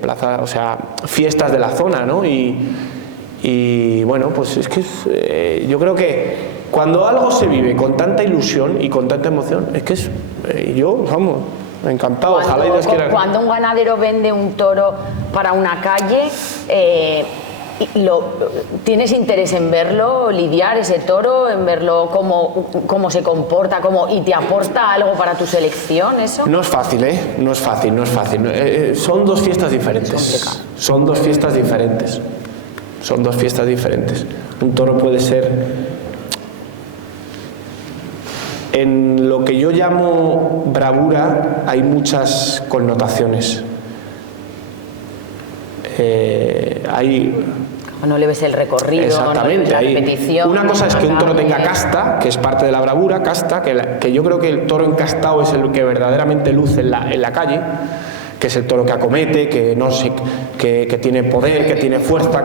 plazas, o sea, fiestas de la zona, ¿no? Y bueno, pues es que yo creo que cuando algo se vive con tanta ilusión y con tanta emoción, es que yo, vamos, encantado, ojalá y Dios quiera. Cuando un ganadero vende un toro para una calle, ¿tienes interés en verlo, lidiar ese toro, en verlo cómo se comporta, y te aporta algo para tu selección, eso? No es fácil, no es fácil. Son dos fiestas diferentes. Son dos fiestas diferentes. Un toro puede ser En lo que yo llamo bravura hay muchas connotaciones. No le ves el recorrido, exactamente, no le ves la repetición. Una cosa es que un toro tenga casta, que es parte de la bravura, casta, que yo creo que el toro encastado es el que verdaderamente luce en la calle, que es el toro que acomete, que tiene poder, que tiene fuerza,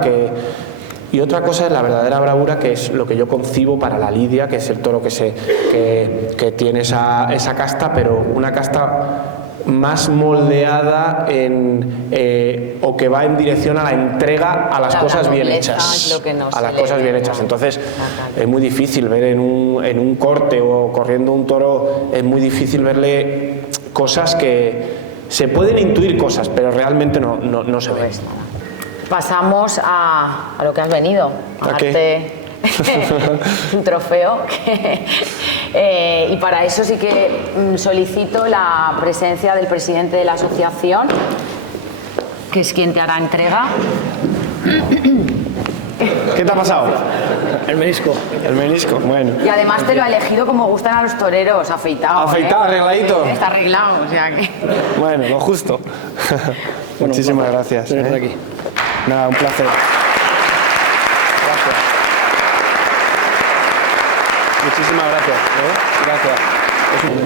y otra cosa es la verdadera bravura, que es lo que yo concibo para la lidia, que es el toro que tiene esa casta, pero una casta más moldeada o que va en dirección a la entrega a las cosas bien hechas, a las cosas bien hechas. Entonces es muy difícil ver en un corte o corriendo un toro, es muy difícil verle cosas que se pueden intuir cosas, pero realmente no se ven. Pasamos a lo que has venido, a darte un trofeo y para eso sí que solicito la presencia del presidente de la asociación, que es quien te hará entrega. ¿Qué te ha pasado? El menisco. El menisco, bueno. Y además te lo ha elegido como gustan a los toreros, afeitado. Afeitado, arregladito. Está arreglado, o sea que... Bueno, lo justo. Muchísimas gracias. Tenerte aquí. Nada, un placer. Gracias. Muchísimas gracias. Gracias.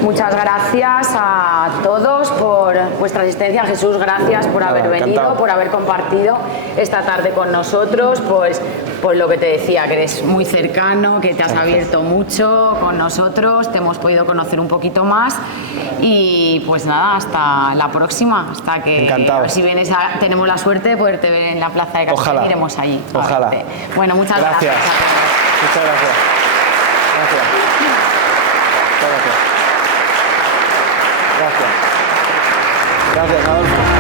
Muchas gracias a todos por vuestra asistencia. Jesús, gracias por haber venido, encantado. por haber compartido esta tarde con nosotros, pues por lo que te decía, que eres muy cercano, que te has abierto mucho con nosotros, te hemos podido conocer un poquito más y pues nada, hasta la próxima, hasta que Encantado. a ver si vienes tenemos la suerte de poderte ver en la plaza de Castilla. Ojalá. Iremos allí. a Ojalá. verte. Bueno, muchas gracias. Muchas gracias. Gracias. Muchas gracias. Gracias. Gracias, Adolfo.